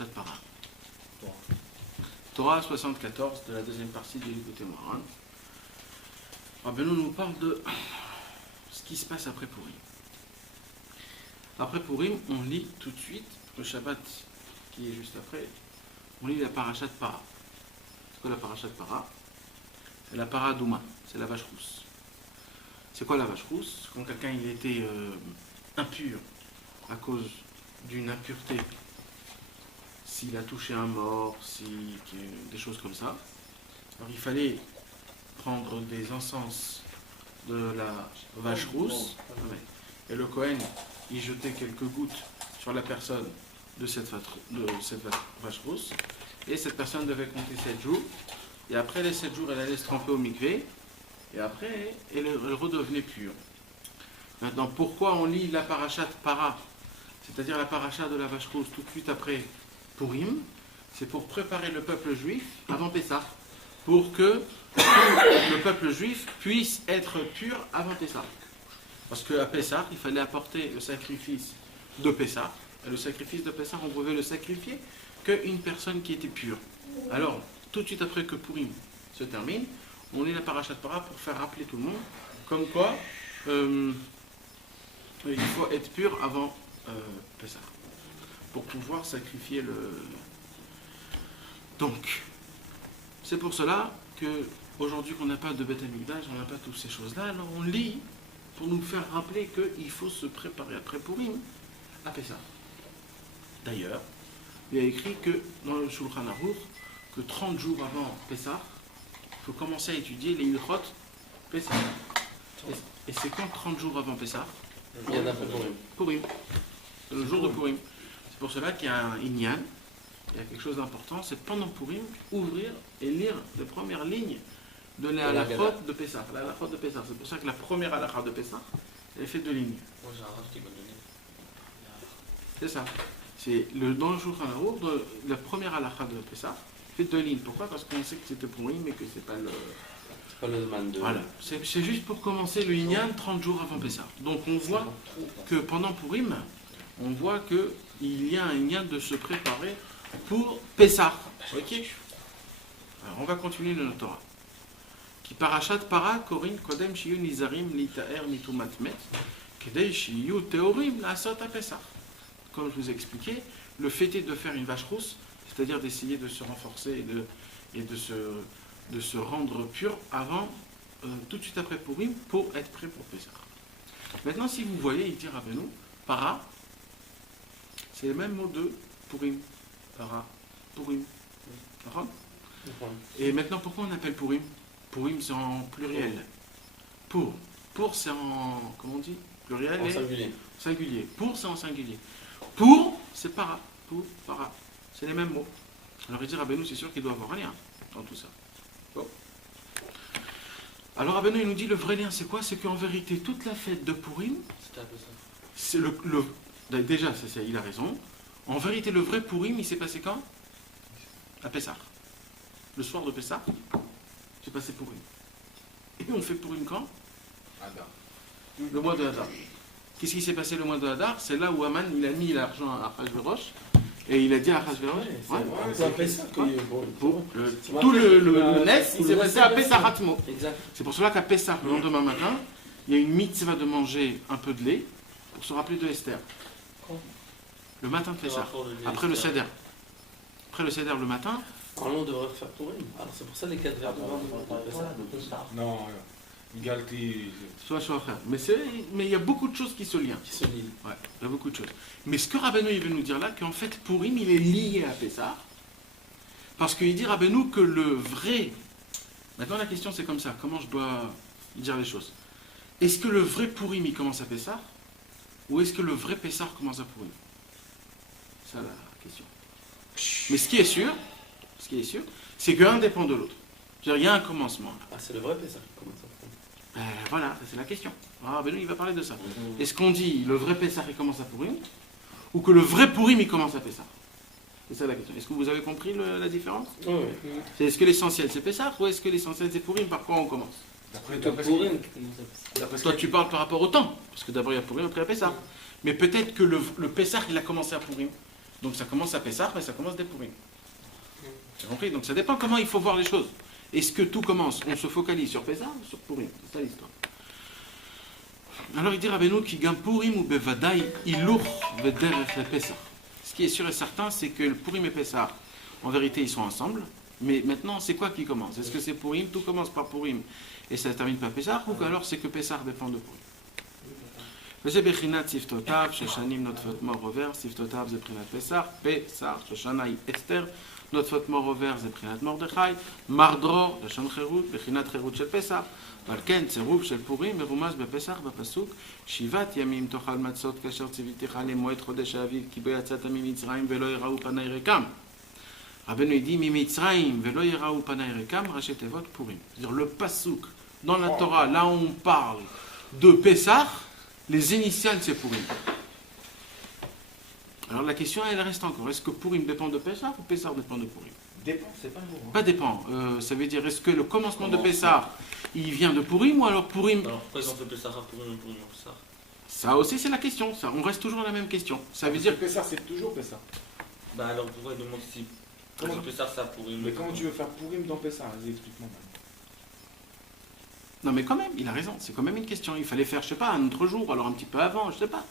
Parashat Para. Torah 74 de la deuxième partie du côté Moharan. Rabbeinu nous parle de ce qui se passe après Purim. Après Purim, on lit tout de suite le Shabbat qui est juste après. On lit la Parashat Para. C'est quoi la Parashat Para? C'est la Para Douma, c'est la vache rousse. C'est quoi la vache rousse? Quand quelqu'un il était impur à cause d'une impureté, s'il a touché un mort, des choses comme ça, alors il fallait prendre des encens de la vache rousse, et le Kohen y jetait quelques gouttes sur la personne de cette vache rousse, et cette personne devait compter 7 jours, et après les 7 jours elle allait se tremper au mikvé, et après elle redevenait pure. Maintenant, pourquoi on lit la Parashat Para, c'est-à-dire la Parashat de la vache rousse tout de suite après Purim? C'est pour préparer le peuple juif avant Pessah, pour que le peuple juif puisse être pur avant Pessah. Parce qu'à Pessah, il fallait apporter le sacrifice de Pessah, et le sacrifice de Pessah, on pouvait le sacrifier qu'une personne qui était pure. Alors, tout de suite après que Purim se termine, on lit la Parashat Para pour faire rappeler tout le monde, comme quoi il faut être pur avant Pessah, pour pouvoir sacrifier le... Donc, c'est pour cela que aujourd'hui qu'on n'a pas de Beth Amikdash, on n'a pas toutes ces choses-là, alors on lit pour nous faire rappeler qu'il faut se préparer après Purim à Pessah. D'ailleurs, il y a écrit que dans le Shulchan Aruch, que 30 jours avant Pessah, il faut commencer à étudier les Ilchot Pessah. Et c'est quand 30 jours avant Pessah? Il y en a après Purim. Purim. C'est le jour de Purim. C'est pour cela qu'il y a un Inyan, il y a quelque chose d'important, c'est pendant Purim, ouvrir et lire les premières lignes de la halachot de Pessah. La halachot de Pessah. C'est pour ça que la première halakha de Pessah, elle est faite de lignes. Moi j'ai un raf qui m'a donné. C'est ça. C'est dans le Shulchan Aruch, la première halakha de Pessah, faite de lignes. Pourquoi? Parce qu'on sait que c'était Purim, mais que c'est pas le... C'est pas le man de... Voilà. C'est juste pour commencer le Inyan 30 jours avant Pessah. Donc on voit que pendant Purim, on voit qu'il y a un Inyan de se préparer pour Pessah. Ok? Alors on va continuer le Torah. Qui parachat para korin kodem shiyu nizarim litaer mitumat met kedei shiyu teorim la'asot Pessah. Comme je vous ai expliqué, le fait est de faire une vache rousse, c'est-à-dire d'essayer de se renforcer et de se rendre pur avant, tout de suite après Purim, pour être prêt pour Pessah. Maintenant, si vous voyez, il dit Rabbeinu, para, c'est le même mot de Purim. Para, Purim. D'accord? Et maintenant, pourquoi on appelle Purim? Purim, c'est en pluriel. Pour c'est en, comment on dit? Pluriel En et singulier. singulier. Pour, c'est en singulier. Pour, c'est para. Pour, para. C'est les mêmes mots. Alors il dit Rabbeinu, c'est sûr qu'il doit avoir un lien dans tout ça. Bon. Alors Rabbeinu, il nous dit le vrai lien, c'est quoi? C'est qu'en vérité, toute la fête de Purim, C'était un peu ça. c'est déjà, il a raison. En vérité, le vrai Purim, il s'est passé quand? À Pessah. Le soir de Pessah, c'est passé Purim. Et on fait Purim quand? Adar. Le mois de Hadar. Qu'est-ce qui s'est passé le mois de Hadar? C'est là où Aman, il a mis l'argent à Achashverosh, et il a dit à Achashverosh, C'est un Pessah que... tout le Ness, il s'est passé à Pessah Hatmo. Exact. C'est pour cela qu'à Pessah, le lendemain matin, il y a une mitzvah de manger un peu de lait pour se rappeler de Esther. Le matin de Pessah, après le Seder. Après le Seder le matin. Normalement, on devrait refaire Purim. Alors c'est pour ça les 4 verres de vin de Pessah. Non, Galti. Soit frère. Mais il y a beaucoup de choses qui se lient. Qui se lient. Ouais, il y a beaucoup de choses. Mais ce que Rabbeinu il veut nous dire là, qu'en fait Purim il est lié à Pessah, parce qu'il dit Rabbeinu que le vrai. Maintenant la question c'est comme ça, comment je dois dire les choses? Est-ce que le vrai Purim il commence à Pessah, ou est-ce que le vrai Pessah commence à Purim? C'est ça la question. Mais ce qui est sûr, c'est qu'un dépend de l'autre. C'est-à-dire, il y a un commencement. Ah, c'est le vrai Pessah qui commence à Purim. Voilà, c'est la question. Ah, ben lui, il va parler de ça. Est-ce qu'on dit le vrai Pessah il commence à Purim, ou que le vrai Purim il commence à Pessah? C'est ça la question. Est-ce que vous avez compris la différence? Oui. Est-ce que l'essentiel c'est Pessah, ou est-ce que l'essentiel c'est Purim? Par quoi on commence? Plutôt Purim qui commence à Pessah. Toi tu parles par rapport au temps, parce que d'abord il y a Purim, après il y a Pessah. Mais peut-être que le Pessah il a commencé à Purim, Donc ça commence à Pessah, mais ça commence dès Purim. Tu as compris? Donc ça dépend comment il faut voir les choses. Est-ce que tout commence, on se focalise sur Pessah ou sur Purim? C'est ça l'histoire. Alors il dit Rabbeinu qui gagne Purim ou Bevadaï ilour vederech le Pessah. Ce qui est sûr et certain, c'est que le Purim et Pessah, en vérité, ils sont ensemble. Mais maintenant, c'est quoi qui commence? Est-ce que c'est Purim? Tout commence par Purim et ça ne termine pas Pessah, ou alors c'est que Pessah dépend de Purim? וזה בחינת שפתותיו, שושנים נוטפות מור עובר, שפתותיו זה בחינת פסח, פסח, שושנה היא אסתר, נוטפות מור עובר זה בחינת מרדכי, מרדרור, לשון חירות, בחינת חירות של פסח, ועל כן צירוף של פורים מרומז בפסח בפסוק, 7 ימים תאכל מצות כאשר ציוויתך למועד חודש האביב, כי בו יצאת ממצרים ולא יראו פני ריקם. רבנו dit ממצרים ולא יראו פני ריקם, ראשי תיבות פורים. C'est-à-dire le pasuk dans la Torah, là où on parle de Pessah, les initiales, c'est Purim. Alors la question, elle reste encore. Est-ce que Purim dépend de Pessah ou Pessah dépend de Purim? Dépend, c'est pas le mot. Pas dépend. Ça veut dire, est-ce que le commencement de Pessah, il vient de Purim ou alors Purim... Alors pourquoi ils ont fait Pessah à Purim pour Pessah? Ça aussi, c'est la question. Ça, on reste toujours à la même question. Ça veut dire... Pessah, c'est toujours Pessah. Bah alors pourquoi ils demandent si Pessah ça Purim? Mais comment tu veux faire Purim dans Pessah? Vas-y, explique-moi. Non mais quand même, il a raison. C'est quand même une question. Il fallait faire, je sais pas, un autre jour, alors un petit peu avant, je sais pas.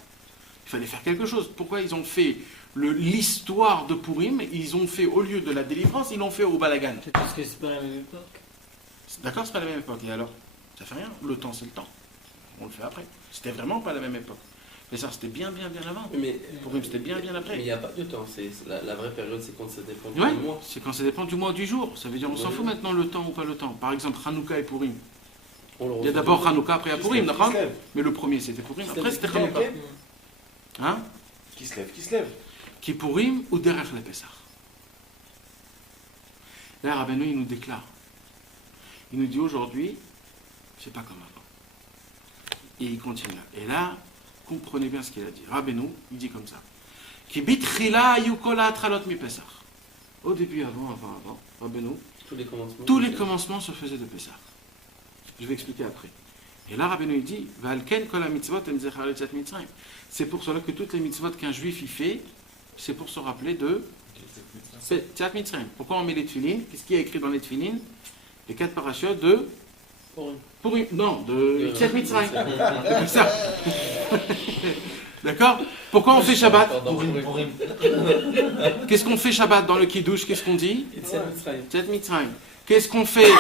Il fallait faire quelque chose. Pourquoi ils ont fait l'histoire de Purim? Ils ont fait, au lieu de la délivrance, ils l'ont fait au Balagan. C'est parce que c'est pas la même époque. D'accord, c'est pas la même époque. Et alors? Ça fait rien. Le temps, c'est le temps. On le fait après. C'était vraiment pas la même époque. Mais ça, c'était bien avant. Mais Purim, c'était bien après. Mais il n'y a pas de temps. C'est la vraie période, c'est quand ça dépend du Ouais, mois. c'est quand ça dépend du mois, du jour. Ça veut dire, on s'en fout maintenant le temps ou pas le temps. Par exemple, Hanouka et Purim. Il y a d'abord Hanouka, après il y a Purim, d'accord? Mais le premier c'était Purim, après c'était Hanouka. Hein? Qui se lève. Qui Purim ou derrière le Pessah. Là, Rabbeinu, il nous déclare. Il nous dit aujourd'hui, c'est pas comme avant. Et il continue là. Et là, comprenez bien ce qu'il a dit. Rabbeinu, il dit comme ça. Qui bitrila yukola atralot mi Pessah. Au début, avant, Rabbeinu, tous les commencements se faisaient de Pessah. Je vais expliquer après. Et là, Rabbeinu dit, c'est pour cela que toutes les mitzvot qu'un juif y fait, c'est pour se rappeler de Tziat Mitzrayim. Pourquoi on met les tefilines? Qu'est-ce qu'il y a écrit dans les tefilines? Les 4 parachutes de Purim. Non, de Tziat Mitzrayim. C'est ça. D'accord? Pourquoi on fait Shabbat? Qu'est-ce qu'on fait Shabbat dans le Kiddush? Qu'est-ce qu'on dit? Tziat Mitzrayim. Qu'est-ce qu'on fait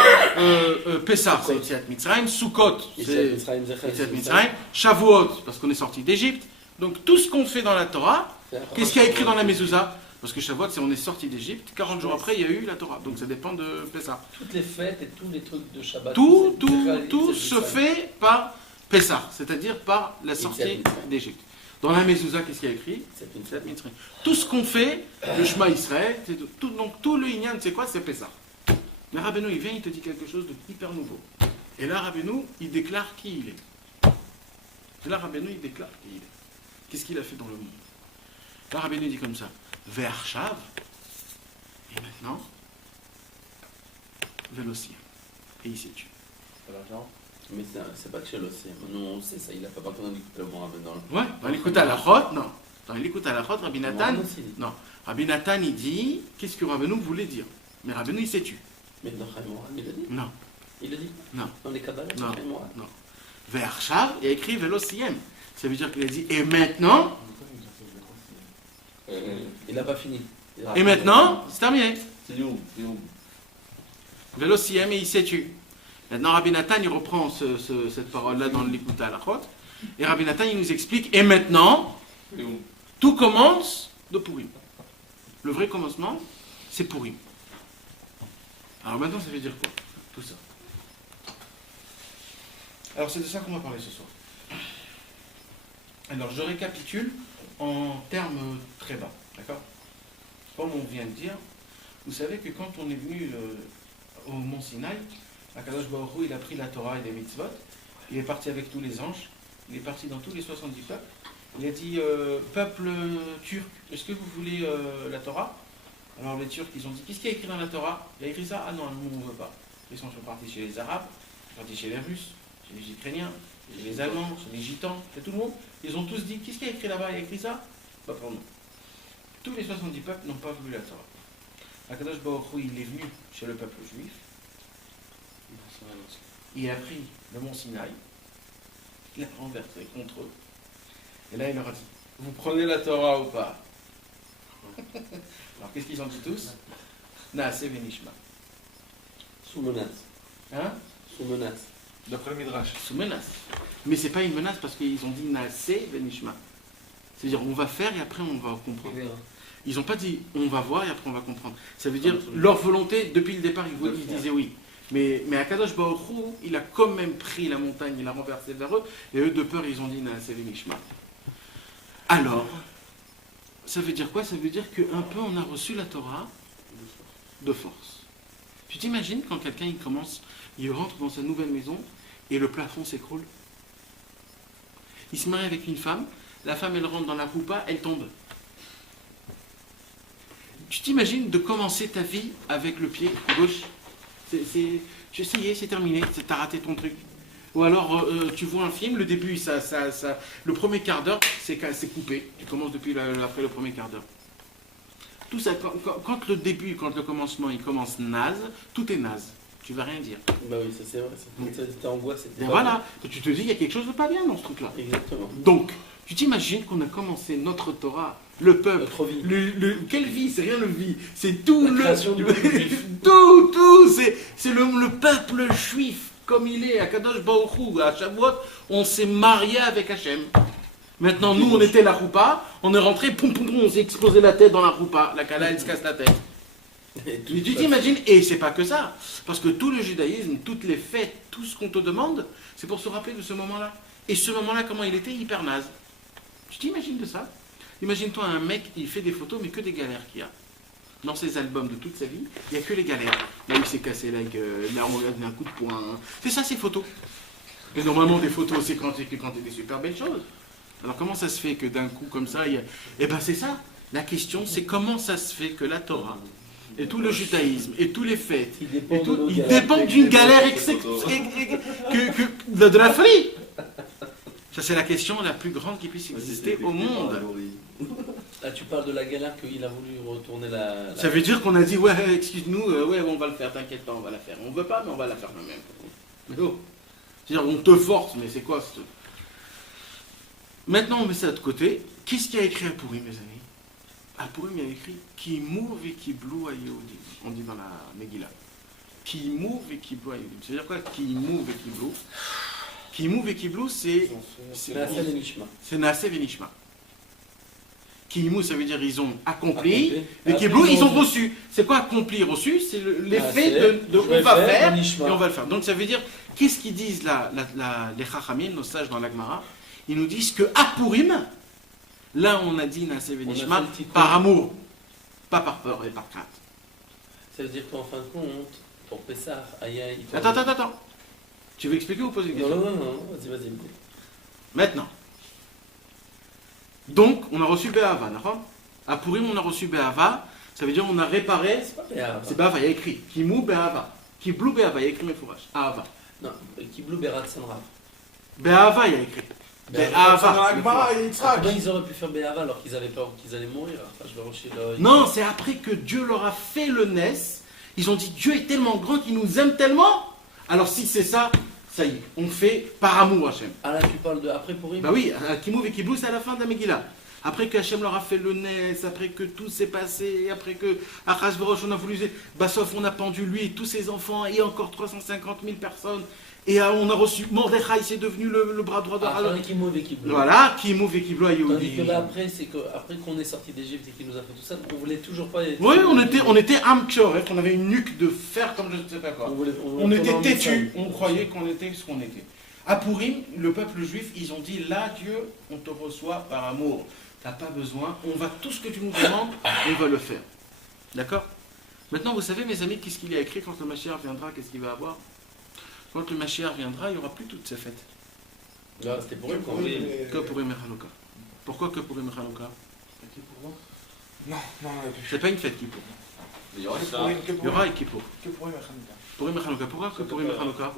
Pessah, c'est Tziat Mitzrayim. Sukkot, c'est Tziat Mitzrayim. Shavuot, parce qu'on est sorti d'Égypte. Donc tout ce qu'on fait dans la Torah, qu'est-ce qu'il y a écrit dans la Mezouza? Parce que Shavuot, c'est on est sorti d'Égypte. 40 jours après, il y a eu la Torah. Donc ça dépend de Pessah. Toutes les fêtes et tous les trucs de Shabbat. Tout se fait par Pessah, c'est-à-dire par la sortie d'Égypte. Dans la Mezouza, qu'est-ce qu'il y a écrit? Tziat Mitzrayim. Tout ce qu'on fait, le Shema Israël, donc tout le Inyan, c'est quoi? C'est Pessah. Mais Rabbeinu, il vient, il te dit quelque chose de hyper nouveau. Et là, Rabbeinu, il déclare qui il est. Et là, Rabbeinu, il déclare qui il est. Qu'est-ce qu'il a fait dans le monde? Là, Rabbeinu dit comme ça. Ve'arshav. Et maintenant, Velocien. Et il s'est tué. Mais c'est pas que chez l'océan. Nous, on sait ça. Il n'a pas besoin d'écouter le bon Rabbeinu. Ouais, dans l'écoute à la chôte, non. Dans l'écoute à la chôte, Rabbi Nathan. Non. Rabbi Nathan, il dit, qu'est-ce que Rabbeinu voulait dire? Mais Rabbeinu, il s'est tué. Mais dans Chaïmoura, il l'a dit? Non. Il l'a dit? Non. Dans les Kabbalah, Non. Chaïmoura? Non. Ve'arshav, il a écrit Velociem. Ça veut dire qu'il a dit, et maintenant. Il n'a pas fini. Et maintenant, c'est terminé. C'est où? Velociem, et il s'est tué. Maintenant, Rabbi Nathan, il reprend cette parole-là dans l'Ikuta à la Chot. Et Rabbi Nathan, il nous explique, et maintenant, tout commence de Purim. Le vrai commencement, c'est Purim. Alors maintenant, ça veut dire quoi, tout ça? Alors c'est de ça qu'on va parler ce soir. Alors je récapitule en termes très bas, d'accord? Comme on vient de dire, vous savez que quand on est venu au Mont Sinaï, Akadosh Baruch Hu, il a pris la Torah et les mitzvot, il est parti avec tous les anges, il est parti dans tous les 70 peuples, il a dit, peuple turc, est-ce que vous voulez la Torah? Alors les Turcs, ils ont dit, qu'est-ce qu'il y a écrit dans la Torah? Il y a écrit ça? Ah non, nous on ne veut pas. Ils sont partis chez les Arabes, ils sont partis chez les Russes, chez les Ukrainiens, chez les Allemands, chez les Gitans, chez tout le monde. Ils ont tous dit, qu'est-ce qu'il y a écrit là-bas? Il y a écrit ça? Pas pour nous. tous les 70 peuples n'ont pas voulu la Torah. Akadosh Baruch Hu, il est venu chez le peuple juif, il a pris le mont Sinaï, il l'a renversé contre eux, et là il leur a dit, vous prenez la Torah ou pas? Alors qu'est-ce qu'ils ont dit tous? Naase Venishma. Sous menace. Hein? Sous menace. D'après le Midrash. Sous menace. Mais c'est pas une menace parce qu'ils ont dit Naase Venishma. C'est-à-dire on va faire et après on va comprendre. Ils n'ont pas dit on va voir et après on va comprendre. Ça veut dire leur volonté, depuis le départ, ils disaient oui. Mais Akadosh Baruch Hu, il a quand même pris la montagne, il l'a renversée vers eux, et eux de peur, ils ont dit Naase Venishma. Alors, ça veut dire quoi? Ça veut dire qu'un peu on a reçu la Torah de force. Tu t'imagines quand quelqu'un il rentre dans sa nouvelle maison et le plafond s'écroule? Il se marie avec une femme, la femme elle rentre dans la roupa, elle tombe. Tu t'imagines de commencer ta vie avec le pied gauche? Tu essayé, c'est terminé, t'as raté ton truc. Ou alors tu vois un film, le début, le premier quart d'heure, c'est coupé. Tu commences après le premier quart d'heure. Tout ça, quand le début, quand le commencement, il commence naze, tout est naze. Tu vas rien dire. Bah oui, ça c'est vrai. T'es angoissé. Et voilà, tu te dis, il y a quelque chose de pas bien dans ce truc-là. Exactement. Donc, tu t'imagines qu'on a commencé notre Torah, le peuple, Notre vie. Quelle vie? C'est rien le vie, c'est tout La création du peuple juif. tout, c'est le peuple juif. Comme il est, à Kadosh Baruch Hu, à Shavuot, on s'est marié avec Hachem. Maintenant, nous, on était la roupa, on est rentré, poum, poum, poum, on s'est explosé la tête dans la roupa. La Kala, elle se casse la tête. Mais tu t'imagines, et c'est pas que ça, parce que tout le judaïsme, toutes les fêtes, tout ce qu'on te demande, c'est pour se rappeler de ce moment-là. Et ce moment-là, comment il était? Hyper naze. Tu t'imagines de ça? Imagine-toi un mec, il fait des photos, mais que des galères qu'il y a. Dans ses albums de toute sa vie, il n'y a que les galères. Là, il s'est cassé la gueule, là, on lui a donné un coup de poing. C'est ça, ces photos. Et normalement, des photos, c'est quand il y a des super belles choses. Alors, comment ça se fait que d'un coup, comme ça, il y a... Eh bien, c'est ça. La question, c'est comment ça se fait que la Torah, et tout le judaïsme, et tous les fêtes, ils dépendent d'une galère de la folie. Ça, c'est la question la plus grande qui puisse exister au monde. Là, tu parles de la galère qu'il a voulu retourner la... Ça veut dire qu'on a dit, ouais, excuse-nous, ouais, on va le faire, t'inquiète pas, on va la faire. On veut pas, mais on va la faire nous-mêmes. Mais oh, c'est-à-dire, on te force, mais c'est quoi ce... Maintenant, on met ça de côté. Qu'est-ce qu'il y a écrit à Purim, mes amis? À Purim, il y a écrit Ki mouv et ki blou a Yehudim. On dit dans la Megillah. Ki mouv et ki blou a Yehudim. C'est-à-dire quoi? Ki mouv et ki blou. Ki mouv et ki blou, c'est Naase Venishma. Ki mouv, ça veut dire ils ont accompli. Et ki blou, ils ont reçu. C'est quoi accompli, reçu? C'est l'effet de on va faire et on va le faire. Donc ça veut dire, qu'est-ce qu'ils disent les Chachamim, nos sages dans la Gemara? Ils nous disent que à Purim, là on a dit Naase Venishma par amour, pas par peur et par crainte. Ça veut dire qu'en fin de compte, pour Pessah, Aya, il faut... Attends. Tu veux expliquer ou poser une question? Non, vas-y. Maintenant. Donc, on a reçu Be'ava, d'accord? À Purim, on a reçu Be'ava, ça veut dire on a réparé. C'est pas Be'ava. C'est Be'ava, il y a écrit. Kimou Be'ava. Kiblou Be'ava, il y a écrit Mefourash. Ava. Non, Kiblou Be'rat Sanrav. Be'ava, il y a écrit. Be'ava. Comment ils auraient pu faire Be'ava alors qu'ils avaient peur qu'ils allaient mourir? Enfin, non, c'est après que Dieu leur a fait le Nes. Ils ont dit Dieu est tellement grand qu'il nous aime tellement. Alors si c'est ça, ça y est, on fait par amour Hachem. Ah là, tu parles de après Purim? Bah oui, Kimouv et Kiblou, c'est à la fin de la Megillah. Après que Hachem leur a fait le Nes, après que tout s'est passé, après que Achashverosh, on a voulu... Bassof, on a pendu lui et tous ses enfants, et encore 350 000 personnes. Et on a reçu Mordechai, c'est devenu le bras droit de Hachem. Kimouv et Kiblou. Voilà, Kimouv et Kiblou à Yehudi. Tandis que là, après, c'est qu'après qu'on est sorti d'Égypte et qu'il nous a fait tout ça, on voulait toujours pas... Oui, on était amchor, on avait une nuque de fer comme je ne sais pas quoi. On était têtus, on croyait qu'on était ce qu'on était. À Purim, le peuple juif, ils ont dit, là, Dieu, on te reçoit par amour. T'as pas besoin, on va tout ce que tu nous demandes, on va le faire. D'accord? Maintenant, vous savez, mes amis, qu'est-ce qu'il y a écrit quand le Mashiach viendra, qu'est-ce qu'il va avoir? Quand le Mashiach viendra, il n'y aura plus toutes ces fêtes. Là, c'était pour eux. Que pour Purim et Hanouka. Pourquoi que Purim et Hanouka? Non, c'est pas une fête qui pour. il y aura Il y aura et qui pour. que pour Hanouka. Purim et Hanouka. Pourquoi que Purim et Hanouka?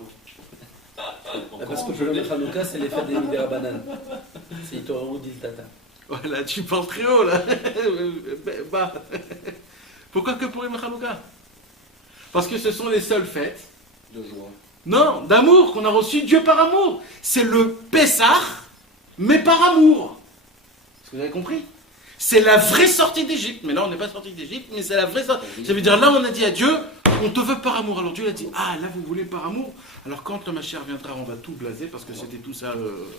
Parce que Purim et Hanouka, c'est les fêtes des Midera Banane. C'est Itoraou Diltata. Voilà, tu parles très haut là. Bah. Pourquoi que Purim et Hanouka? Parce que ce sont les seules fêtes. De joie. Non, d'amour, qu'on a reçu Dieu par amour. C'est le Pessah, mais par amour. Est-ce que vous avez compris? C'est la vraie sortie d'Égypte. Mais là, on n'est pas sorti d'Égypte, mais c'est la vraie sortie. Ça veut dire, là, on a dit à Dieu, on te veut par amour. Alors Dieu a dit, ah, là, vous voulez par amour. Alors quand le Mashiach viendra, on va tout blaser, parce que c'était tout ça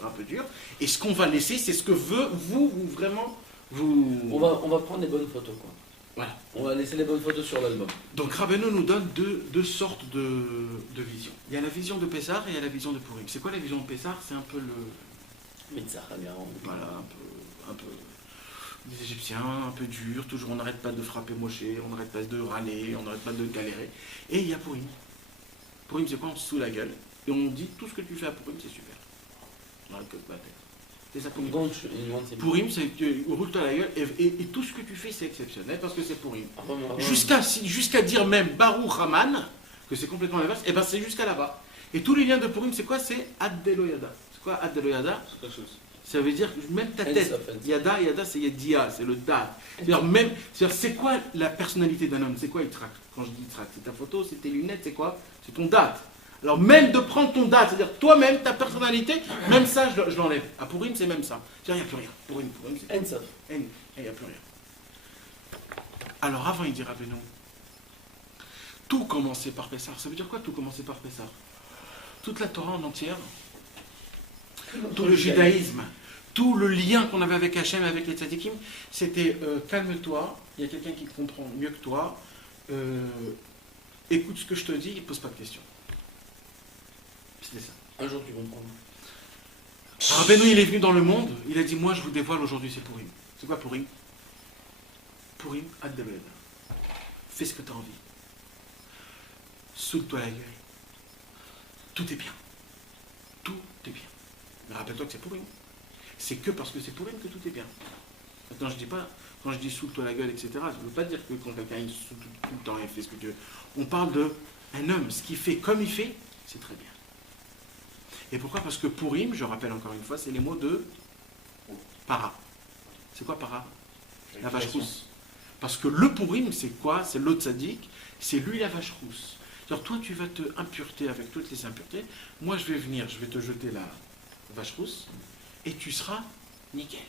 un peu dur. Et ce qu'on va laisser, c'est ce que vous vraiment, vous... On va prendre les bonnes photos, quoi. Voilà. On va laisser les bonnes photos sur l'album. Donc Rabbeinu nous donne deux sortes de visions. Il y a la vision de Pessah et il y a la vision de Purim. C'est quoi la vision de Pessah? C'est un peu le... Mitzah, Voilà, un peu des Égyptiens, un peu dur, toujours on n'arrête pas de frapper Moshe, on n'arrête pas de râler, on n'arrête pas de galérer. Et il y a Purim. Purim, c'est quoi? On se sous la gueule. Et on dit, tout ce que tu fais à Purim, c'est super. On n'arrête que de battre. C'est ça Purim. Purim, c'est que roule-toi la gueule, et tout ce que tu fais, c'est exceptionnel, parce que c'est Purim. Jusqu'à dire même Baruch Haman, que c'est complètement l'inverse, et ben c'est jusqu'à là-bas. Et tous les liens de Purim, c'est quoi? C'est Ad Deloyada. C'est quoi Ad Deloyada? C'est quelque chose. Ça veut dire même ta tête. Yada, c'est Yadia, c'est le Da. C'est quoi la personnalité d'un homme? C'est quoi Yitzhak? Quand je dis Yitzhak, c'est ta photo, c'est tes lunettes, c'est quoi? C'est ton date. Alors même de prendre ton date, c'est-à-dire toi-même, ta personnalité, même ça, je l'enlève. À Purim, c'est même ça. Il n'y a plus rien. Purim, c'est N, il n'y a plus rien. Alors avant, il dit Rabbeinu, tout commençait par Pessah. Ça veut dire quoi tout commençait par Pessah? Toute la Torah en entière, tout le judaïsme, tout le lien qu'on avait avec Hachem, avec les tzadikim, c'était calme-toi, il y a quelqu'un qui comprend mieux que toi, écoute ce que je te dis, il ne pose pas de questions. C'était ça. Un jour tu comprends. Rabbeinu, il est venu dans le monde, il a dit, moi je vous dévoile aujourd'hui, c'est Purim. C'est quoi Purim? Purim, Ad Deloyada. Fais ce que tu as envie. Saoule-toi la gueule. Tout est bien. Tout est bien. Mais rappelle-toi que c'est Purim. C'est que parce que c'est Purim que tout est bien. Maintenant, je dis pas, quand je dis saoule-toi la gueule, etc., ça ne veut pas dire que quand quelqu'un il saoule tout le temps, il fait ce que tu veux. On parle d'un homme, ce qu'il fait comme il fait, c'est très bien. Et pourquoi? Parce que Purim, je rappelle encore une fois, c'est les mots de para. C'est quoi para? La vache rousse. Parce que le Purim, c'est quoi? C'est l'autre tzaddik, c'est lui la vache rousse. Alors toi, tu vas te impureter avec toutes les impuretés. Moi, je vais venir, je vais te jeter la vache rousse, et tu seras nickel.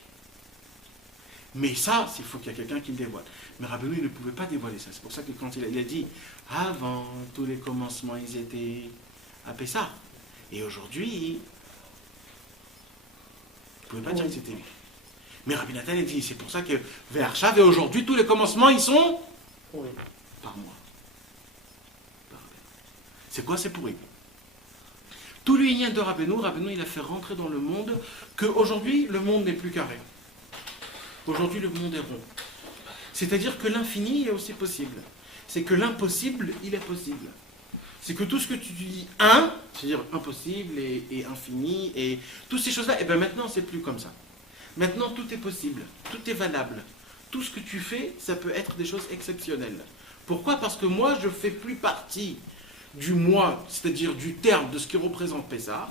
Mais ça, il faut qu'il y ait quelqu'un qui le dévoile. Mais Rabbeinu, il ne pouvait pas dévoiler ça. C'est pour ça que quand il a dit, avant, tous les commencements, ils étaient à Pessah. Et aujourd'hui, il ne pouvait pas dire que c'était lui. Mais Rabbi Nathan a dit, c'est pour ça que Ve'arshav, et aujourd'hui, tous les commencements, ils sont par moi. C'est quoi? C'est pourri. Tout le lien de Rabbeinu, il a fait rentrer dans le monde qu'aujourd'hui, le monde n'est plus carré. Aujourd'hui, le monde est rond. C'est-à-dire que l'infini est aussi possible. C'est que l'impossible, il est possible. C'est que tout ce que tu dis c'est-à-dire impossible et infini, et toutes ces choses-là, et bien maintenant, c'est plus comme ça. Maintenant, tout est possible, tout est valable. Tout ce que tu fais, ça peut être des choses exceptionnelles. Pourquoi? Parce que moi, je ne fais plus partie du moi, c'est-à-dire du terme de ce qui représente Pessah.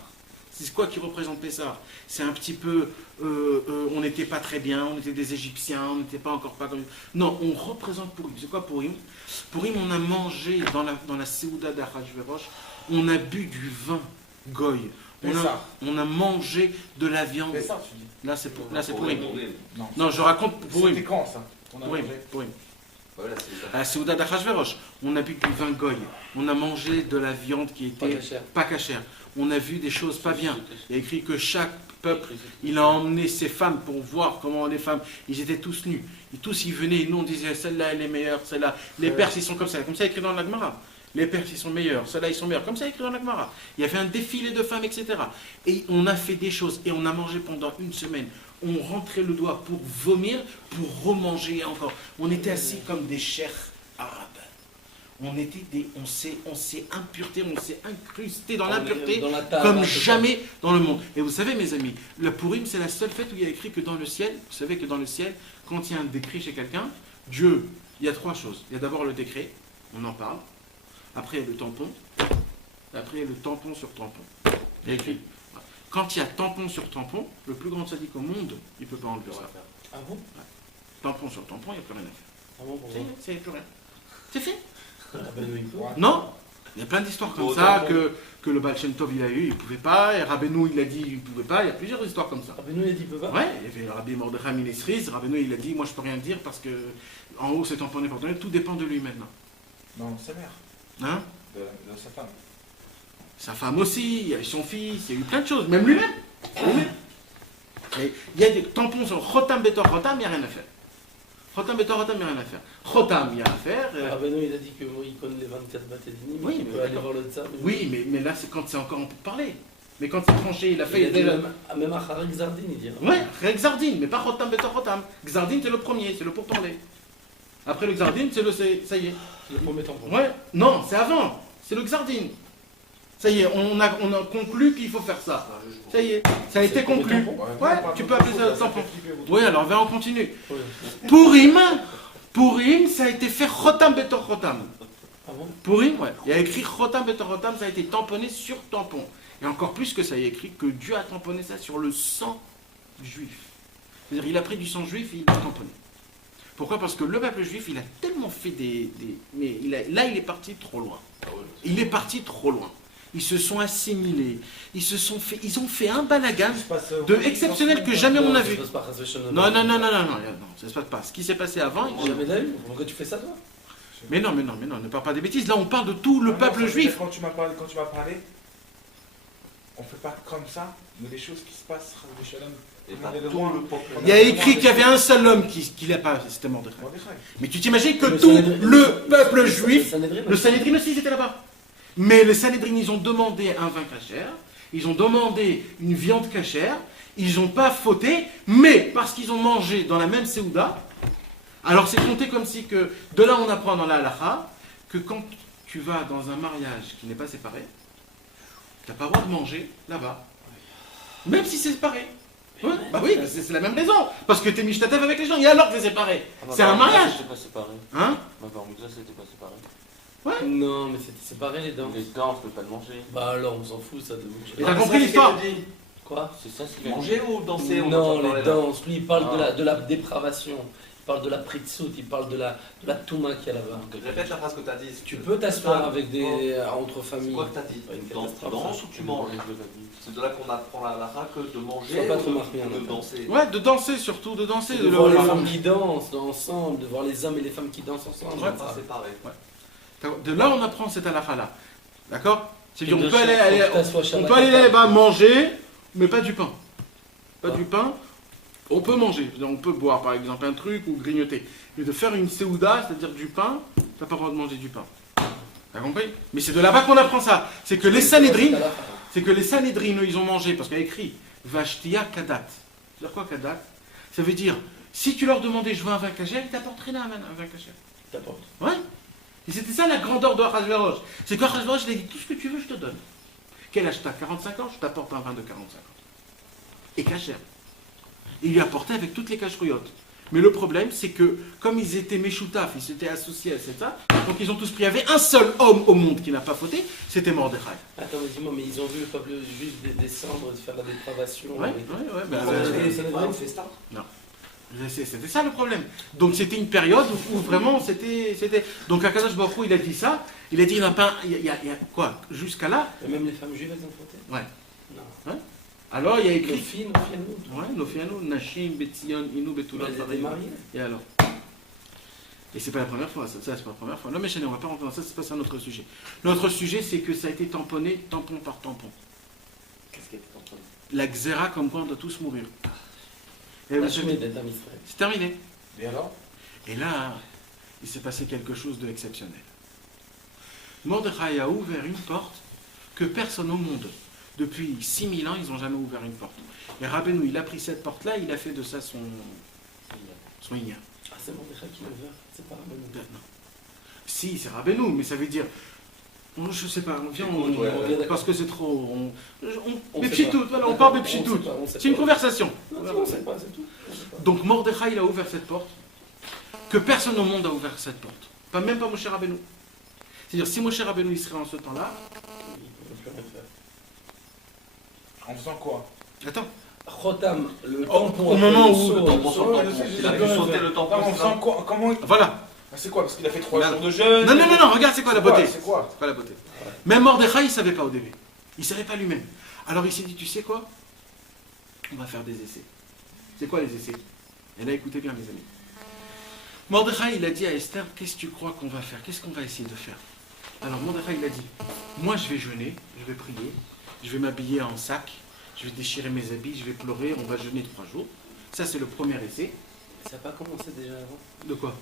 C'est quoi qui représente Pessah? C'est un petit peu, on n'était pas très bien, on était des Égyptiens, on n'était pas encore pas comme... Non, on représente Purim. C'est quoi Purim? Purim, on a mangé dans la Seouda d'Achashverosh, on a bu du vin goy. On a mangé de la viande. Pessah, tu dis. Là, c'est Purim. Non, je raconte Purim. C'était quand ça? Purim. À la Seouda d'Achashverosh, on a bu du vin goy. On a mangé de la viande qui était pas cachère. On a vu des choses pas bien. Il y a écrit que chaque peuple, il a emmené ses femmes pour voir comment les femmes, ils étaient tous nus. Et tous ils venaient, et nous on disait celle-là elle est meilleure, celle-là. Les Perses ils sont comme ça écrit dans la Gemara. Les Perses ils sont meilleurs, ceux-là ils sont meilleurs, comme ça écrit dans la Gemara. Il y avait un défilé de femmes, etc. Et on a fait des choses, et on a mangé pendant une semaine. On rentrait le doigt pour vomir, pour remanger encore. On était assis comme des chers arabes. On s'est impureté, on s'est incrusté dans l'impureté comme jamais dans le monde. Et vous savez, mes amis, le Purim, c'est la seule fête où il y a écrit que dans le ciel, vous savez que dans le ciel, quand il y a un décret chez quelqu'un, Dieu, il y a trois choses. Il y a d'abord le décret, on en parle. Après, il y a le tampon. Et après, il y a le tampon sur tampon. Il y a écrit. Quand il y a tampon sur tampon, le plus grand sadique au monde, il ne peut pas enlever ça. Ah bon? Tampon sur tampon, il n'y a plus rien à faire. Ah bon, pourquoi? C'est plus rien. C'est fait. Rabbeinu, il peut. Non. Il y a plein d'histoires comme Au ça tampon. que le Baal Shem Tov il a eu, il ne pouvait pas, et Rabbeinu il a dit il ne pouvait pas, il y a plusieurs histoires comme ça. Rabbeinu, il a dit, il peut pas? Ouais, il y avait le Rabbi Mordechai Minesriz, Rabbeinu il a dit moi je peux rien dire parce que en haut c'est tamponné pour donner, tout dépend de lui maintenant. Non, sa mère, Hein? de sa femme. Sa femme aussi, il y a eu son fils, il y a eu plein de choses, même lui-même. Lui-même. Mais il y a des tampons sur Chotam Betor Chotam, il n'y a rien à faire. Chotam Betor Chotam, il n'y a rien à faire. Chotam, il y a à faire. Rabbeinu, il a dit qu'il connaît les 24 bâtédinim, Oui, il mais peut aller d'accord. voir le tsar. Oui, mais là c'est quand c'est encore on peut parler. Mais quand c'est tranché, il a fait. Il a dit déjà... même à Harek Zardin, il dit. Ouais, Xardin, mais pas Chotam Betor Chotam. Xardin c'est le premier, c'est le pourparler. Après le Xardin, c'est le. Ça y est. Le premier tampon. Ouais, non, c'est avant. C'est le Xardin. Ça y est, on a conclu qu'il faut faire ça. Ça y est, ça a été conclu. Ouais, tu peux appeler ça le tampon. Oui, alors on continue. Ouais. Purim, ça a été fait Chotam Betor Chotam. Ah bon? Purim, ouais. Il y a écrit Chotam Betor Chotam, ça a été tamponné sur tampon. Et encore plus que ça, il y a écrit que Dieu a tamponné ça sur le sang juif. C'est-à-dire, il a pris du sang juif et il l'a tamponné. Pourquoi? Parce que le peuple juif, il a tellement fait mais là, il est parti trop loin. Il est parti trop loin. Ils se sont assimilés. Ils ont fait un balagan exceptionnel que jamais on a vu. Non, ça se passe pas. Ce qui s'est passé avant. Jamais d'ailleurs. Pourquoi tu fais ça, toi? Mais non, ne parle pas des bêtises. Là, on parle de tout le peuple juif. Quand tu m'as parlé, on ne fait pas comme ça, mais les choses qui se passent, Et pas tout le peuple. Il y a écrit qu'il y avait un seul homme qui l'a pas, c'était Mordechai. Mais tu t'imagines que Le tout Sanhédrin- le peuple juif, Sanhédrin, le Sanhédrin aussi, ils étaient là-bas. Mais le Sanhédrin, ils ont demandé un vin cachère, ils ont demandé une viande cachère, ils n'ont pas fauté, mais parce qu'ils ont mangé dans la même Séouda, alors c'est compté comme si que, de là on apprend dans la halakha, que quand tu vas dans un mariage qui n'est pas séparé, tu n'as pas le droit de manger là-bas. Même si c'est séparé. Ouais, bah oui, c'est la même raison. Parce que t'es mishtatev avec les gens, et alors que t'es séparé. C'est un mariage. C'était pas séparé. Hein? Ma bar mitzvah, c'était pas séparé. Non, mais c'était séparé les dents. Les dents, je peux pas le manger. Bah alors, on s'en fout ça de Et manger. t'as compris l'histoire? Quoi? C'est ça ce qu'il a dit. Manger ou danser? Non, les danses. Lui, il parle Ah. de la dépravation. Il parle de la pritsout. Il parle de la touma qu'il y a là-bas. Répète la phrase que tu as dit. Tu peux t'asseoir avec entre C'est familles. quoi que tu as dit? Pas une Tu catastrophe, danses ou tu manges? Je l'ai pas dit. C'est de là qu'on apprend la halakha que de manger Sois pas trop ou marqué, hein, de là. danser. Ouais, de danser surtout, de danser. De voir les femmes qui dansent ensemble, de voir les hommes et les femmes qui dansent ensemble. Ouais. Ça, c'est pareil. De là, on apprend cette halakha-là. D'accord? C'est-à-dire, Et on de peut chaque- aller faut que t'assoies on Shabbat peut aller Shabbat. là-bas manger, mais pas du pain. Pas Ah. du pain. On peut manger. C'est-à-dire, on peut boire, par exemple, un truc ou grignoter. Mais de faire une séouda, c'est-à-dire du pain, t'as pas le droit de manger du pain. T'as compris? Mais c'est de là-bas qu'on apprend ça. C'est que les Sanhédrin, eux, ils ont mangé, parce qu'il y a écrit Vashtia Kadat. Ça veut dire quoi Kadat? Ça veut dire, si tu leur demandais je veux un vin cachère, ils t'apporteraient là un vin cachère. T'apportes. Ouais. Et c'était ça la grandeur de Achashverosh. C'est qu'Achashverosh, il a dit tout ce que tu veux, je te donne. Quel âge t'as? 45 ans, je t'apporte un vin de 45 ans. Et cachère. Il lui apportait avec toutes les cacherouillottes. Mais le problème, c'est que, comme ils étaient méchoutaf, ils s'étaient associés à ça, donc ils ont tous pris. Il y avait un seul homme au monde qui n'a pas fauté, c'était Mordechai. Attends, mais dis-moi, mais ils ont vu le peuple juif descendre, de faire la dépravation. Ouais. C'était ça le problème. Donc c'était une période où vraiment c'était. Donc Akadosh Baruch Hu, il a dit ça, il a dit il n'y a pas. Il y a quoi? Jusqu'à là. Et même les femmes juives, elles ont fauté. Ouais. Non. Alors il y a Les écrit. filles, nous. Ouais, Nofiano, Nashim, Betzion, Inu, Betula, Elles étaient mariées. Et alors? Et c'est pas la première fois, ça c'est pas la première fois. Non mais chérie, on va pas rentrer dans ça, c'est pas ça notre sujet. Notre sujet c'est que ça a été tamponné, tampon par tampon. Qu'est-ce qui était en train La xéra comme quoi on doit tous mourir. Et La vous savez, chemise d'Adam Israël. c'est terminé. Et alors? Et là, il s'est passé quelque chose d'exceptionnel. Mordechai a ouvert une porte que personne au monde, depuis 6000 ans, ils n'ont jamais ouvert une porte. Et Rabbeinu, il a pris cette porte-là, il a fait de ça son Inya. Ah, c'est Mordechai qui l'a ouvert. C'est pas Rabbeinu. Non. Si, c'est Rabbeinu, mais ça veut dire... Je sais pas, viens, parce que c'est trop... On Mais sait pchitout, voilà, on parle de pchitout. C'est une conversation. Non, on sait pas, c'est tout. On sait pas. Donc Mordechai, il a ouvert cette porte, que personne au monde a ouvert cette porte. Même pas Moshe Rabbeinu. C'est-à-dire, si Moshe Rabbeinu il serait en ce temps-là, Il ne peut plus rien faire. En faisant quoi? Attends. Khotam, le Au tampon. moment après où saut, le tampon saut, sort, Il a pu sauter le tampon. En faisant quoi? Comment? Voilà. Ah, c'est quoi? Parce qu'il a fait 3 Non. jours de jeûne. Non, regarde, c'est quoi la beauté? C'est quoi? C'est quoi la beauté? Même Mordechai, il ne savait pas au début. Il ne savait pas lui-même. Alors il s'est dit, tu sais quoi? On va faire des essais. C'est quoi les essais? Et là, écoutez bien, mes amis. Mordechai, il a dit à Esther, qu'est-ce que tu crois qu'on va faire? Qu'est-ce qu'on va essayer de faire? Alors Mordechai, il a dit, moi je vais jeûner, je vais prier, je vais m'habiller en sac, je vais déchirer mes habits, je vais pleurer, on va jeûner 3 jours. Ça, c'est le premier essai. Ça n'a pas commencé déjà avant. De quoi?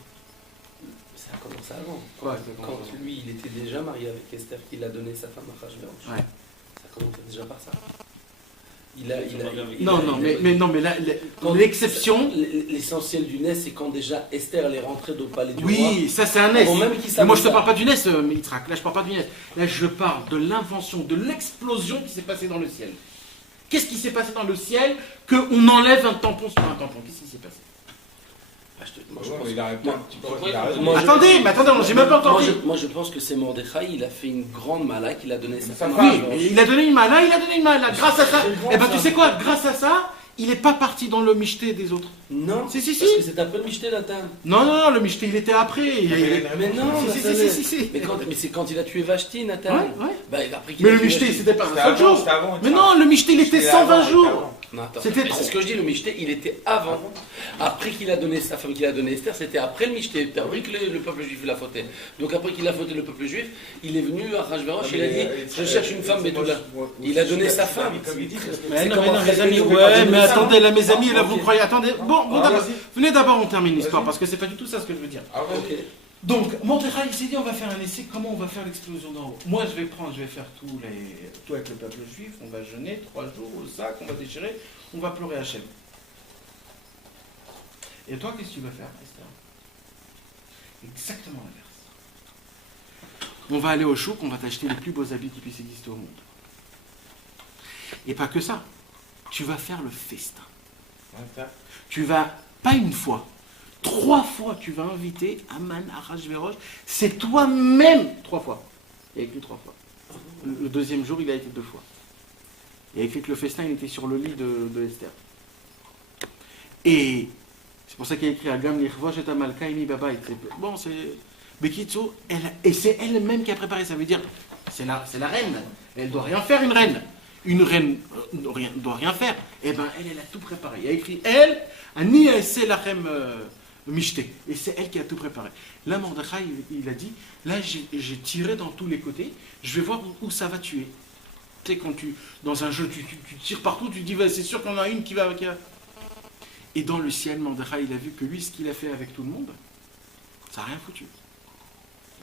Ça a commencé avant. Quoi, Quand lui, il était déjà marié avec Esther, qu'il a donné sa femme à Achashverosh. Ouais. Ça a commencé déjà par ça. Mais là, Quand- l'exception. L'essentiel du Ness, c'est quand déjà Esther elle est rentrée au palais du roi. Oui, ça c'est un Ness. Avant même qu'il Mais moi je te savait parle pas du Ness, Yitzhak. Là je parle pas du Ness. Là je parle de l'invention, de l'explosion qui s'est passée dans le ciel. Qu'est-ce qui s'est passé dans le ciel qu'on enlève un tampon sur un tampon? Qu'est-ce qui s'est passé? Moi, je pense- Il a répondu un petit peu. Moi, Il a raison. moi, Attendez, j'ai même pas entendu. Moi, je pense que c'est Mordechai, il a fait une grande mala qu'il a donné sa Ça femme. va, Oui, mais il a donné une mala, Grâce à ça, C'est bon, eh ben ça. tu sais quoi? Grâce à ça, il n'est pas parti dans le michté des autres. Non, Si, si, si. parce que c'est un peu le michté latin. Non, le michté il était après. Mais non, Si. mais c'est quand il a tué Vashti, Nathan. Ouais. Bah, après qu'il Mais a le tué michté Vashti. c'était pas un C'était seul avant, jour. c'était avant. Mais non, le michté il était C'était 120 avant, jours. c'était avant. Non, attends, C'était mais trop. c'est ce que je dis, le michté, il était avant. Après qu'il a donné sa femme, qu'il a donné Esther, c'était après le michté. Après que le peuple juif l'a fauté. Donc après qu'il a fauté le peuple juif, il est venu à Rajverosh, il a dit, je cherche une femme Betula. Il a donné sa femme. Mais non, comment mes amis, Frédéric ouais, Auberge mais de ça, attendez, non là, mes amis, là, Ok. vous croyez, attendez, bon, Ah, d'abord, vas-y. venez d'abord, on termine l'histoire, Vas-y. parce que c'est pas du tout ça ce que je veux dire. Ah, vas-y. Ok. Donc, Mordechai, il s'est dit, on va faire un essai, comment on va faire l'explosion d'en haut? Moi, je vais faire tout avec le peuple juif, on va jeûner 3 jours au sac, on va déchirer, on va pleurer Hachem. Et toi, qu'est-ce que tu vas faire, Esther? Exactement l'inverse. On va aller au chouk, on va t'acheter les plus beaux habits qui puissent exister au monde. Et pas que ça, tu vas faire le festin. Tu vas, pas une fois, 3 fois, tu vas inviter Aman, Achashverosh. C'est toi-même 3 fois. Il y a écrit 3 fois. Le deuxième jour, il a été 2 fois. Il y a écrit que le festin, il était sur le lit de Esther. Et c'est pour ça qu'il y a écrit Agam Lichvosh et Amalka Imi Baba. Bon, c'est. Bekitsu, et c'est elle-même qui a préparé. Ça veut dire, c'est la reine. Elle ne doit rien faire, une reine. Une reine ne doit rien faire. Eh bien, elle a tout préparé. Il y a écrit elle, Ani Ese Lachem Mishté. Et c'est elle qui a tout préparé. Là, Mordechai, il a dit, là, j'ai tiré dans tous les côtés, je vais voir où ça va tuer. Tu sais, quand dans un jeu, tu tires partout, tu dis, c'est sûr qu'il y en a une qui va. Et dans le ciel, Mordechai, il a vu que lui, ce qu'il a fait avec tout le monde, ça n'a rien foutu.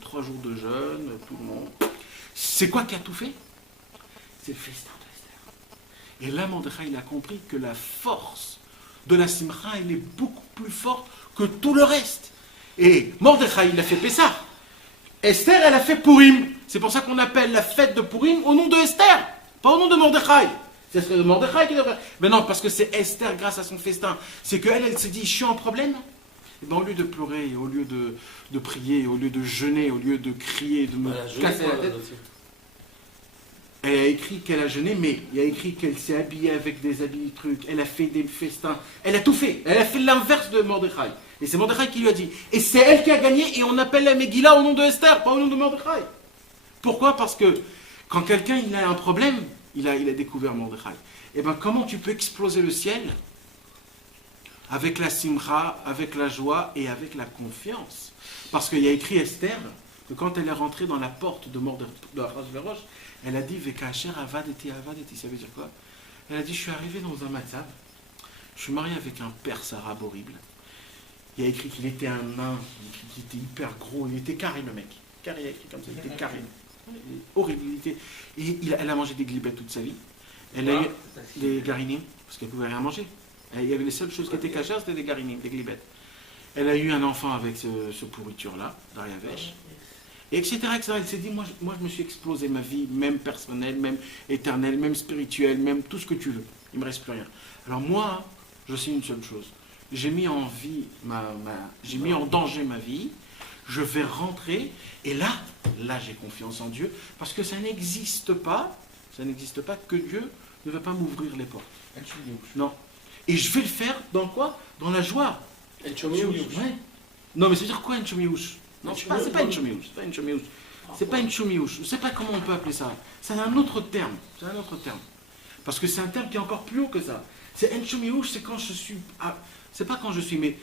3 jours de jeûne, tout le monde. C'est quoi qui a tout fait? C'est le festin de Esther. Et là, Mordechai, il a compris que la force de la Simcha, elle est beaucoup plus forte que tout le reste. Et Mordechai, il a fait Pessah. Esther, elle a fait Purim. C'est pour ça qu'on appelle la fête de Purim au nom de Esther, pas au nom de Mordechai. C'est Mordechai qui devrait. Mais non, parce que c'est Esther grâce à son festin. C'est qu'elle, elle s'est dit, je suis en problème. Et ben, au lieu de pleurer, au lieu de prier, au lieu de jeûner, au lieu de crier, de me casser la tête, elle a écrit qu'elle a jeûné, mais il y a écrit qu'elle s'est habillée avec des habits trucs, elle a fait des festins, elle a tout fait. Elle a fait l'inverse de Mordechai. Et c'est Mordechai qui lui a dit. Et c'est elle qui a gagné, et on appelle la Megillah au nom de Esther, pas au nom de Mordechai. Pourquoi? Parce que quand quelqu'un il a un problème, il a découvert Mordechai. Et bien comment tu peux exploser le ciel? Avec la simcha, avec la joie et avec la confiance. Parce qu'il y a écrit Esther, que quand elle est rentrée dans la porte de Achashverosh, elle a dit Vekacher avadeti avadeti. Ça veut dire quoi? Elle a dit, je suis arrivée dans un matzav, je suis mariée avec un perse arabe horrible. Il y a écrit qu'il était un nain, qu'il était hyper gros, il était carré le mec. Carré, il y a écrit comme ça, il était carré. Horrible, elle a mangé des glibettes toute sa vie. Elle a eu des garinim, parce qu'elle ne pouvait rien manger. Il y avait les seules choses qui étaient cachées, c'était des garinim, des glibettes. Elle a eu un enfant avec ce pourriture-là, Dariavesh. Et etc., etc. Elle s'est dit, moi je me suis explosé ma vie, même personnelle, même éternelle, même spirituelle, même tout ce que tu veux. Il ne me reste plus rien. Alors moi, je sais une seule chose. J'ai mis en danger ma vie. Je vais rentrer. Et là j'ai confiance en Dieu. Parce que ça n'existe pas que Dieu ne va pas m'ouvrir les portes. Un chouillou. Non. Et je vais le faire dans quoi? Dans la joie. Et Chomiouch. Ouais. Non, mais ça veut dire quoi une chomiouche? Non, c'est pas une chomiouche. C'est pas une chomiouche. C'est pas une chomiouche. Je sais pas comment on peut appeler ça. C'est un autre terme. C'est un autre terme. Parce que c'est un terme qui est encore plus haut que ça. C'est un chomiouche, c'est quand je suis. C'est pas quand je suis, mais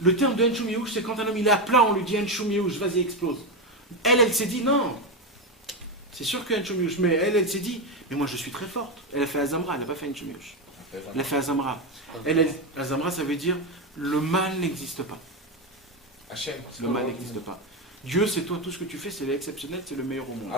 le terme de un chomiouche, c'est quand un homme il est à plat, on lui dit un chomiouche, vas-y, explose. Elle s'est dit non. C'est sûr qu'un chomiouche, mais elle s'est dit, mais moi je suis très forte. Elle a fait Azamra, elle n'a pas fait une chomiouche. Elle a fait Azamra. Azamra, ça veut dire le mal n'existe pas. Hachem. Le mal n'existe pas. Dieu, c'est toi, tout ce que tu fais, c'est l'exceptionnel, c'est le meilleur au monde.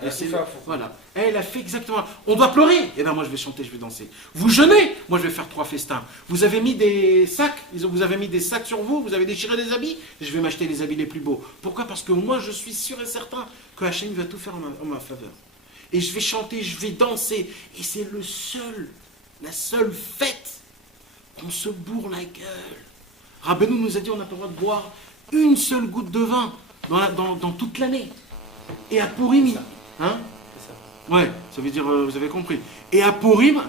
Elle a c'est tout fait à fond. Voilà. Elle a fait exactement. On doit pleurer. Et bien moi je vais chanter, je vais danser. Vous jeûnez. Moi je vais faire 3 festins. Vous avez mis des sacs. Vous avez mis des sacs sur vous. Vous avez déchiré des habits. Je vais m'acheter les habits les plus beaux. Pourquoi? Parce que moi je suis sûr et certain que Hachem va tout faire en ma faveur. Et je vais chanter, je vais danser. Et c'est la seule fête qu'on se bourre la gueule. Rabbeinu nous a dit on n'a pas le droit de boire une seule goutte de vin dans toute l'année. Et à Purim, hein? C'est ça. Ouais, ça veut dire, vous avez compris. Et à Purim,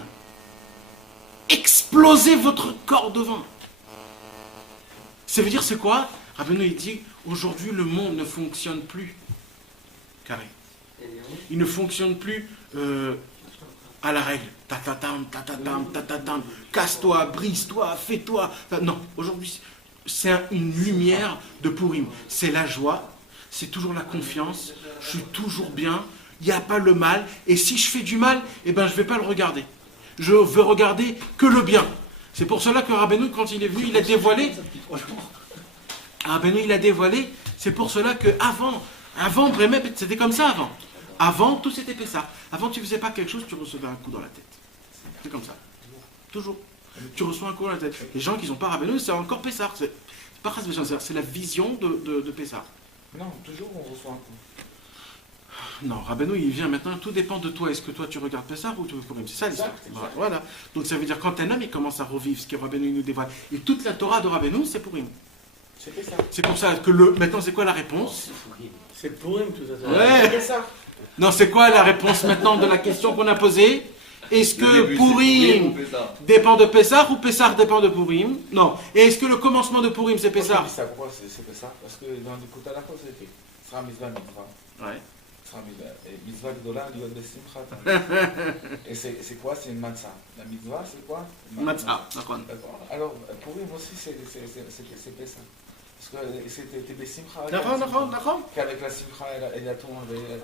explosez votre corps de vin. Ça veut dire c'est quoi? Rabbeinu il dit, aujourd'hui le monde ne fonctionne plus carré. Il ne fonctionne plus à la règle. Tatatam, tatatam, tatatam, casse-toi, brise-toi, fais-toi. Non, aujourd'hui c'est une lumière de Purim. C'est la joie, c'est toujours la confiance, je suis toujours bien, il n'y a pas le mal, et si je fais du mal, eh ben, je ne vais pas le regarder. Je veux regarder que le bien. C'est pour cela que Rabbeinu, quand il est venu, il a dévoilé. Rabbeinu, il a dévoilé, c'est pour cela que avant vraiment, c'était comme ça avant. Avant, tout c'était Pessah. Avant, tu ne faisais pas quelque chose, tu recevais un coup dans la tête. C'est comme ça. Toujours. Tu reçois un coup dans la tête. Les gens qui n'ont pas Rabbeinu, c'est encore Pessah. C'est pas Chas v'Shalom, c'est la vision de Pessah. Non, toujours on reçoit un coup. Non, Rabbeinu, il vient maintenant, tout dépend de toi. Est-ce que toi tu regardes Pessah ou tu veux Purim? C'est ça l'histoire. Exact. Voilà. Donc ça veut dire quand un homme il commence à revivre ce que Rabbeinu nous dévoile. Et toute la Torah de Rabbeinu, c'est Purim. C'était ça. C'est pour ça que maintenant c'est quoi la réponse? C'est pour tout ça. Ouais. C'était ça. Non, c'est quoi la réponse maintenant de la question qu'on a posée? Est-ce que Purim dépend de Pessah ou Pessah dépend de Purim? Non. Et est-ce que le commencement de Purim c'est Pessah? Pourquoi c'est ça? Parce que dans le côté à la fois c'était Sera mitzvah mitzvah. Ouais. Sera mitzvah gdola liot de simcha. Et c'est quoi? C'est une matzah. La mitzvah c'est quoi? Matzah, d'accord. D'accord. Alors Purim aussi c'est Pessah. Parce que c'était des simcha. D'accord. Qu'avec la simcha et la tombe.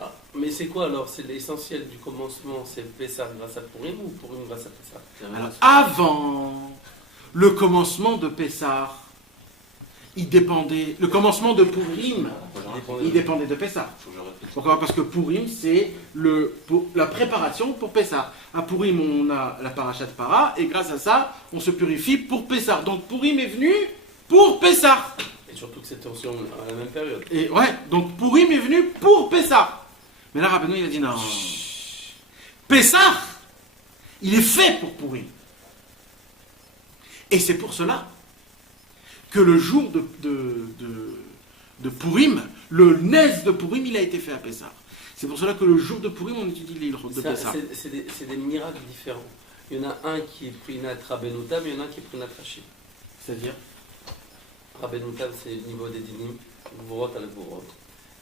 Ah, mais c'est quoi alors? C'est l'essentiel du commencement, c'est Pessah grâce à Purim ou Purim grâce à Pessah? Alors, avant le commencement de Pessah, le commencement de Purim, il dépendait de Pessah. Pourquoi? Parce que Purim, c'est la préparation pour Pessah. À Purim, on a la parashat para, et grâce à ça, on se purifie pour Pessah. Donc Purim est venu pour Pessah. Et surtout que c'était aussi à la même période. Et ouais, donc Purim est venu pour Pessah. Mais là, Rabbeinu, il a dit non. Pessah, il est fait pour Purim. Et c'est pour cela que le jour de Purim, le Nez de Purim, il a été fait à Pessah. C'est pour cela que le jour de Purim, on étudie l'île de Pessah. C'est des miracles différents. Il y en a un qui est Prinat Rabbeinu Tam, et il y en a un qui est Prinat Rashi. C'est-à-dire Rabbeinu Tam, c'est le niveau des dinim, Gvorot al Gvorot.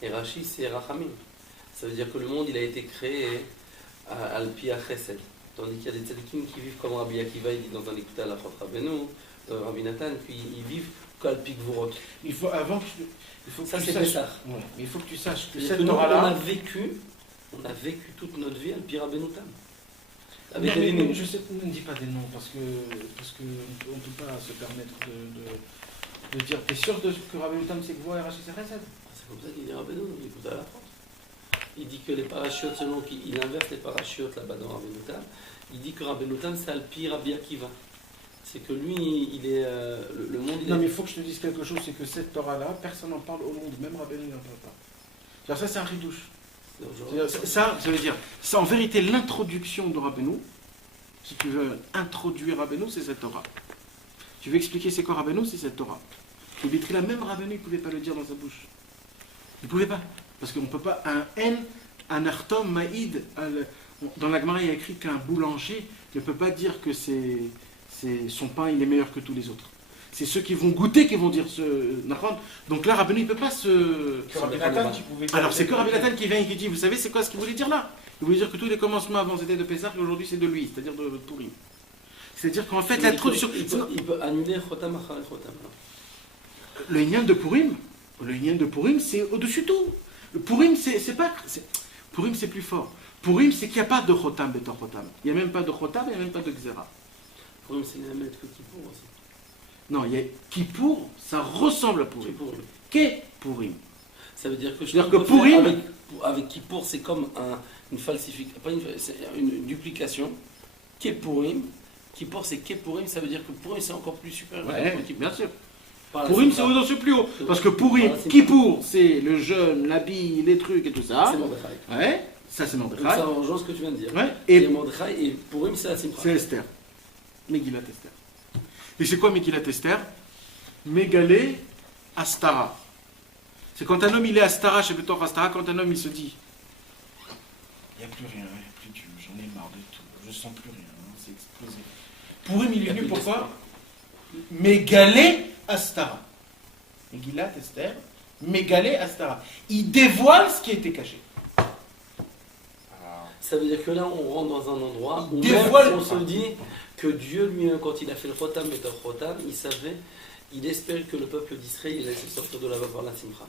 Et Rashi, c'est Rachamim. Ça veut dire que le monde, il a été créé al pi Chesed. Tandis qu'il y a des tzadikim qui vivent comme Rabbi Akiva, il dit dans un écouté à la fois Rabbeinu, Rabbi Nathan, puis ils vivent qu'al pi Gvorot. Il faut Ça, que c'est tu saches. Pessah. Ouais, mais il faut que tu saches que C'est-à-dire cette que nous, on Torah-là. a vécu toute notre vie al pi Rabbeinu Tam. Avec Non, les mais noms. je sais, ne dis pas des noms parce que on ne peut pas se permettre de dire. T'es sûr que Rabbeinu Tam c'est Gvoa et Rashi c'est Chesed? C'est comme ça qu'il dit Rabbeinu, il écoute à la France. Il dit que les parachutes, selon qu'il inverse les parachutes là-bas dans Rabbeinu Tam, il dit que Rabbeinu Tam c'est Alpi Rabbi Akiva. C'est que lui, il est. Le monde, il Non, est. mais il faut que je te dise quelque chose, c'est que cette Torah-là, personne n'en parle au monde, même Rabbeinu n'en parle pas. Alors ça, c'est un ridouche. Ça veut dire, c'est en vérité l'introduction de Rabbeinu. Si tu veux introduire Rabbeinu, c'est cette Torah. Tu veux expliquer c'est quoi Rabbeinu, c'est cette Torah. Le Bitrila, même Rabbeinu, il ne pouvait pas le dire dans sa bouche. Il ne pouvait pas. Parce qu'on ne peut pas. Un Artom Maïd Dans la Gemara, il y a écrit qu'un boulanger ne peut pas dire que son pain il est meilleur que tous les autres. C'est ceux qui vont goûter qui vont dire ce Nachon. Donc là, Rabbeinu, il ne peut pas se... Que Rabbi Nathan, tu pouvais dire- Alors c'est que Rabbi Nathan qui vient et qui dit, vous savez c'est quoi ce qu'il voulait dire là? Il voulait dire que tous les commencements avant c'était de Pessah et aujourd'hui c'est de lui, c'est-à-dire de Purim. C'est-à-dire qu'en fait la traduction... Il peut annuler Chotam Achar Chotam. Le Inyan de Purim, c'est au-dessus de tout. Le Purim, c'est pas... Purim, c'est plus fort. Purim, c'est qu'il n'y a pas de Chotam Betor Chotam. Il n'y a même pas de Chotam, il n'y a même pas de Xera. Purim, c'est la même que Kippour aussi. Non, il y a Kippour, ça ressemble à Purim. Kippour. Qu'est Purim? Ça veut dire que C'est-à-dire que Purim- avec Kippour, c'est comme une falsification, pas c'est une duplication. Kippurim, Kippour, c'est Kippurim, ça veut dire que Purim, c'est encore plus supérieur. Ouais, que Kippour. bien sûr. Par la Purim, c'est Simcha. au-dessus plus haut. Parce que Purim, Par la Simcha. Kippour, c'est le jeûne, l'habit, les trucs et tout ça. C'est Mordechai. Ouais, ça c'est Donc ça Mordechai. rejoint ce que tu viens de dire. Ouais, Et et Mordechai et Purim, c'est la Simcha. c'est Esther. Megillat Esther. Et c'est quoi Megillat Esther? Mégalé Astara. C'est quand un homme il est Astara, chez Betor Astara, quand un homme il se dit il n'y a plus rien, il n'y a plus Dieu, j'en ai marre de tout, je sens plus rien, c'est explosé. Purim il Il y est a venu plus pourquoi? Mégalé Astara. Megillat Esther, Mégalé Astara. Il dévoile ce qui était caché. Ça veut dire que là, on rentre dans un endroit où Dévoile- même, on se dit que Dieu lui-même, quand il a fait le Chotam et le Chotam, il savait, il espérait que le peuple d'Israël il allait se sortir de là-bas par la Simcha.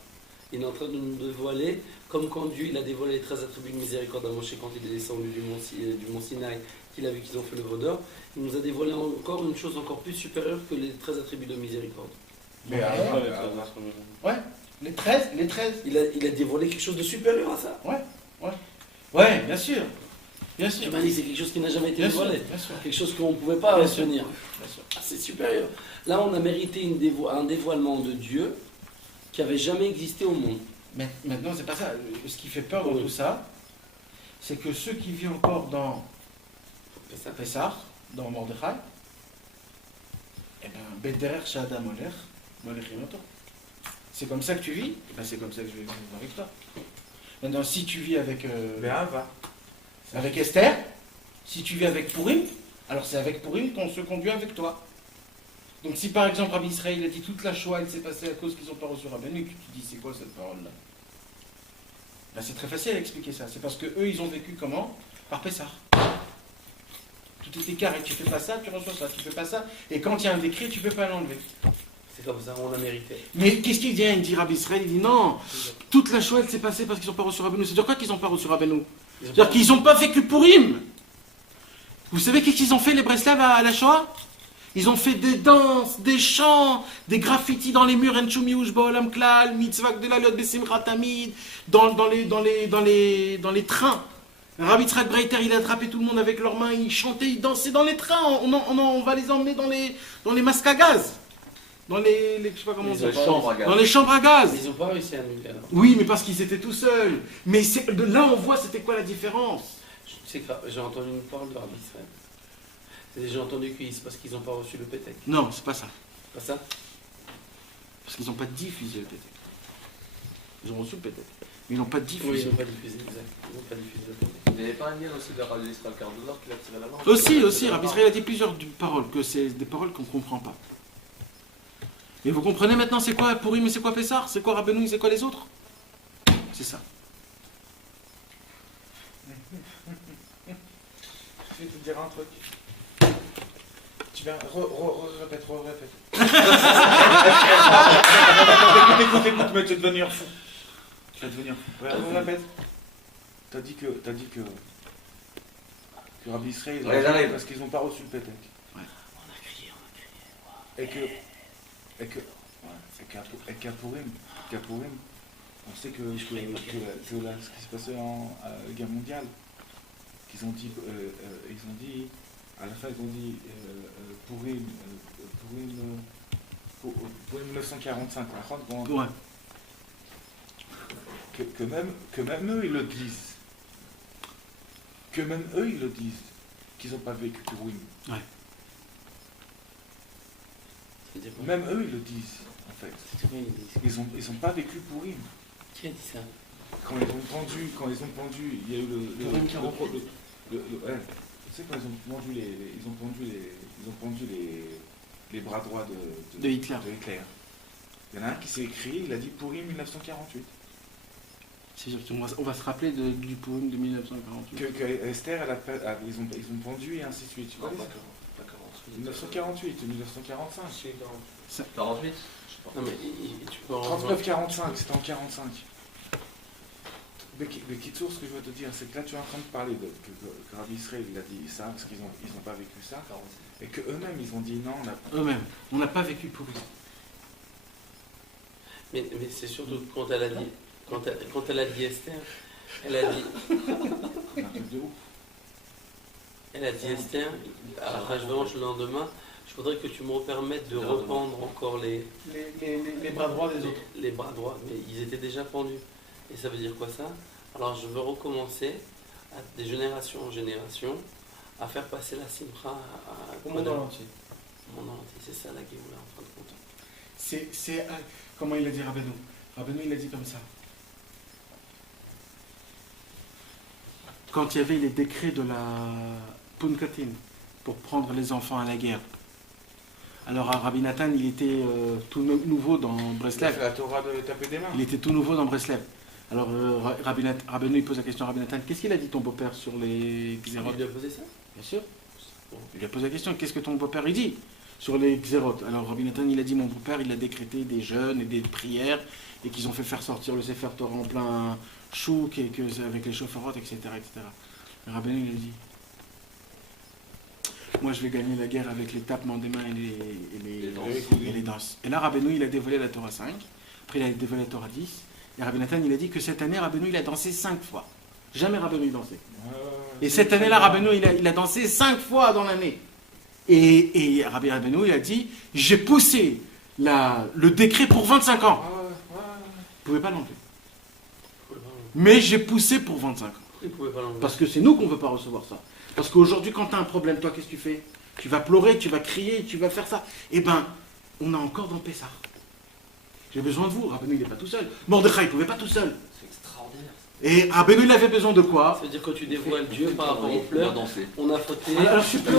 Il est en train de nous dévoiler, comme quand Dieu il a dévoilé les 13 attributs de miséricorde à Moshe quand il est descendu du mont Sinaï, qu'il a vu qu'ils ont fait le vaudor. Il nous a dévoilé encore une chose encore plus supérieure que les 13 attributs de miséricorde. Mais Ouais, alors, ouais. les 13. Il a dévoilé quelque chose de supérieur à ça. Ouais, bien sûr. Bien sûr. Tu m'as dit c'est quelque chose qui n'a jamais été Bien sûr, dévoilé. bien sûr. Quelque chose qu'on ne pouvait pas Bien sûr. obtenir. Bien sûr. Ah, c'est supérieur. Là, on a mérité un dévoilement de Dieu qui n'avait jamais existé au monde. Mais maintenant, c'est pas ça. Ce qui fait peur dans tout ça, c'est que ceux qui vivent encore dans C'est ça. Pessah, dans Mordechai, eh ben, Bederer Shadam Oler, Molechinoto. C'est comme ça que tu vis, eh ben, c'est comme ça que je vais vivre avec toi. Maintenant, si tu vis avec, Mais un va. avec Esther, si tu vis avec Purim, alors c'est avec Purim qu'on se conduit avec toi. Donc si par exemple Rabbi Israël a dit toute la Shoah elle s'est passée à cause qu'ils n'ont pas reçu Rabbeinu, tu te dis c'est quoi cette parole-là? Ben, c'est très facile à expliquer ça. C'est parce que eux ils ont vécu comment? Par Pessah. Tout était carré. Tu fais pas ça, tu reçois ça. Tu fais pas ça. Et quand il y a un décret, tu peux pas l'enlever. C'est comme ça, on a mérité. Mais qu'est-ce qu'il dit? Il dit Rabbi Israël, il dit non, toute la Shoah elle s'est passée parce qu'ils n'ont pas reçu Rabbeinu. C'est-à-dire quoi qu'ils n'ont pas reçu Rabbeinu? C'est-à-dire qu'ils n'ont pas vécu Purim. Vous savez qu'est-ce qu'ils ont fait les Breslaves à la Shoah? Ils ont fait des danses, des chants, des graffitis dans les murs, dans les trains. Rabbi Yitzhak Breiter, il a attrapé tout le monde avec leurs mains, il chantait, il dansait dans les trains. On va les emmener dans les masques à gaz. Dans je sais pas comment on dit. chambres à gaz. Dans les chambres à gaz. Ils n'ont pas réussi à annuler alors. Oui, mais parce qu'ils étaient tout seuls. Mais de là, on voit c'était quoi la différence. Tu sais que j'ai entendu une parole de Rabbi Israël. J'ai entendu que c'est parce qu'ils n'ont pas reçu le pétec. Non, c'est pas ça. Pas ça? Parce qu'ils n'ont pas diffusé le pétec. Ils ont reçu le pétec. Mais ils n'ont pas Oui, diffusé. ils n'ont pas diffusé, exact. Ils n'ont pas diffusé le pétec. Il n'y avait pas un lien aussi de Radio Israël Cardonor qui l'a tiré la main Aussi, Rabbi Israël a dit plusieurs paroles, que c'est des paroles qu'on ne comprend pas. Et vous comprenez maintenant c'est quoi Purim et c'est quoi Pessah? C'est quoi Rabbeinu et c'est quoi les autres? C'est ça. Je vais te dire un truc. Tu viens, répète. Écoute, mais tu vas devenir fou. Tu vas devenir fou. Ouais, répète. T'as dit que Rabbi Israël, Ouais, j'arrive. parce qu'ils n'ont pas reçu le pétec. On a crié. Et qu'à Purim, on sait que ce qui s'est passé en guerre mondiale, qu'ils ont dit, à la fin ils ont dit Purim 1945, Ouais. que même eux ils le disent, qu'ils n'ont pas vécu Purim. Ouais. C'est-à-dire quoi? Même eux ils le disent en fait. C'est quoi, ils disent? Ils ont pas vécu Purim. Qui a dit ça? Quand ils ont pendu, il y a eu Ouais. Tu sais quand ils ont pendu les bras droits De Hitler. Il y en a un qui s'est écrit, il a dit Pourim 1948. C'est sûr on va se rappeler du poème de 1948. Que Esther, ils ont pendu et ainsi de suite. Tu vois, Pas 48. 1948, 1945. 48. Non, mais tu peux en 39-45, c'était en 45. Mais Kitsour, ce que je veux te dire, c'est que là tu es en train de parler que Rabbi Israël il a dit ça, parce qu'ils n'ont pas vécu ça, et qu'eux-mêmes ils ont dit non, Eux-mêmes, on n'a pas vécu pour Mais c'est surtout quand elle a dit, quand elle a dit Esther, elle a dit, un truc de ouf. elle a dit Esther, à Rajvanche le lendemain, je voudrais que tu me permettes de reprendre encore les bras droits des autres. les bras droits, mais ils étaient déjà pendus. Et ça veut dire quoi ça? Alors je veux recommencer, des génération en génération, à faire passer la simcha Au monde entier. au monde entier. C'est ça la Géoula en fin de compte. C'est comment il a dit Rabbeinu. Rabbeinu il a dit comme ça. Quand il y avait les décrets de la Punkatin pour prendre les enfants à la guerre. Alors Rabbi Nathan, il était tout nouveau dans Il a Breslev. fait la Torah de taper des mains. Il était tout nouveau dans Breslev. Alors Rabbeinu il pose la question à Rabbi Nathan, qu'est-ce qu'il a dit ton beau-père sur les xérotes? Il lui a posé ça? Bien sûr. Il lui a posé la question, qu'est-ce que ton beau-père il dit sur les xérotes? Alors Rabbi Nathan il a dit, mon beau-père il a décrété des jeûnes et des prières et qu'ils ont fait faire sortir le Sefer Torah en plein chouk et que avec les chaufferotes, etc. etc. Et Rabbeinu il a dit, moi je vais gagner la guerre avec les tapements des mains et les danses. Et là Rabbeinu il a dévoilé la Torah 5, après il a dévoilé la Torah 10, et Rabbi Nathan il a dit que cette année Rabbeinu il a dansé 5 fois. Jamais Rabbeinu il dansait. Et cette année-là, Rabbeinu, il a dansé 5 fois dans l'année. Et Rabbeinu, il a dit, j'ai poussé le décret pour 25 ans. Vous ne pouvez pas l'enlever. Mais j'ai poussé pour 25 ans. Il pouvait pas l'enlever. Parce que c'est nous qu'on ne veut pas recevoir ça. Parce qu'aujourd'hui, quand tu as un problème, toi, qu'est-ce que tu fais? Tu vas pleurer, tu vas crier, tu vas faire ça. Eh bien, on a encore dans Pessah. J'ai besoin de vous. Rabbeinu, il n'est pas tout seul. Mordechai, il ne pouvait pas tout seul. C'est extraordinaire. Et Rabbeinu, il avait besoin de quoi? Ça veut dire que tu dévoiles Dieu par rapport aux fleurs, on a fauté, Alors, je suis plus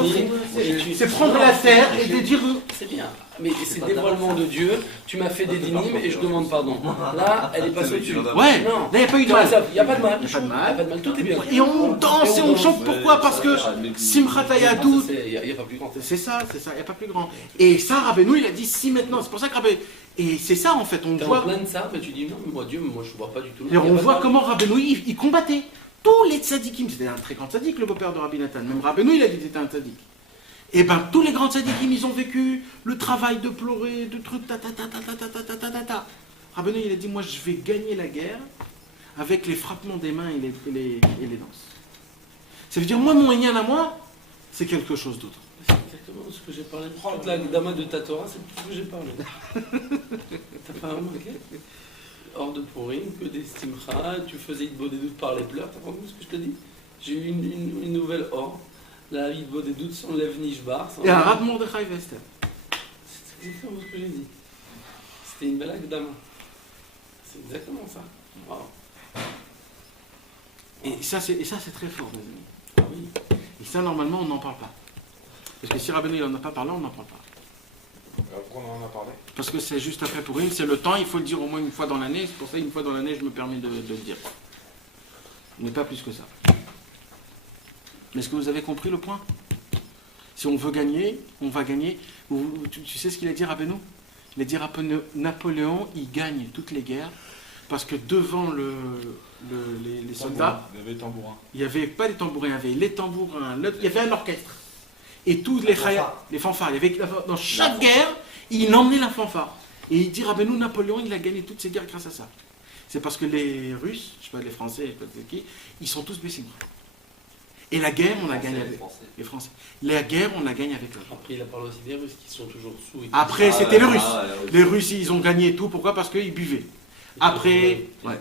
et tu- c'est prendre la terre et de dire... C'est bien, mais c'est le dévoilement de Dieu, tu m'as fait des dynimes et je demande pardon. Là, elle est passée au-dessus. Ouais, Non. là, il n'y a pas eu de mal. Il n'y a pas de mal. Il n'y a pas de Il n'y a mal. pas de mal, tout est bien. Et on danse et on chante. Pourquoi? Parce que Simchat Hayadut, Il n'y a pas plus grand. c'est ça, il n'y a pas plus grand. Et ça, Rabbeinu, il a dit si maintenant. C'est pour ça que Rabbeinu. Et c'est ça, en fait, on T'es en voit. plein de ça, mais tu dis non, mais moi Dieu, moi je ne vois pas du tout. Et on voit comment Rabbeinu, il combattait. Tous les tzadikim, c'était un très grand tzadik, le beau-père de Rabbi Nathan. Même Rabbeinu, il a dit que c'était un tzadik. Et bien, tous les grands tzadikim, ils ont vécu le travail de pleurer, de trucs, ta. Rabbeinu, il a dit moi, je vais gagner la guerre avec les frappements des mains et les danses. Ça veut dire, moi, mon Inyan à moi, c'est quelque chose d'autre. C'est exactement ce que j'ai parlé. Toute la dama de ta Torah, c'est tout ce que j'ai parlé. T'as pas remarqué? Hors de Pourim, que des stimcha, tu faisais Hitbo des doutes par les pleurs, t'as pas entendu ce que je te dis? J'ai eu une nouvelle or. La Hitbo des doutes sans lève Nishbar. Et un Rav Mordechai Vester. C'est exactement ce que j'ai dit. C'était une belle akdama. C'est exactement ça. Wow. Et ça, c'est très fort, mes amis. Ah oui. Et ça, normalement, on n'en parle pas. Parce que si Rabbeinu n'en a pas parlé, on n'en parle pas. Après, on en a parlé. Parce que c'est juste après Pourim, c'est le temps, il faut le dire au moins une fois dans l'année. C'est pour ça, une fois dans l'année, je me permets de le dire. Mais pas plus que ça. Mais est-ce que vous avez compris le point? Si on veut gagner, on va gagner. Tu sais ce qu'il a dit Rabbeinu? Il a dit Napoléon, il gagne toutes les guerres parce que devant les soldats, Il y avait le tambourin. il n'y avait pas des tambourins, il y avait les tambourins, il y avait un orchestre. Et tous les fanfares. Il y avait, dans chaque guerre, il emmenait la fanfare. Et il dit Rabbeinu, Napoléon, il a gagné toutes ces guerres grâce à ça. C'est parce que les Russes, je ne sais pas, les Français, je ne sais pas qui, ils sont tous baissés. Et la guerre, on la gagne avec les Français. La guerre, on la gagne avec eux. Après, il a parlé aussi des Russes qui sont toujours sous. Et qui- Après, c'était les Russes. Les Russes, ils ont gagné tout. Pourquoi? Parce qu'ils buvaient. Après, ouais.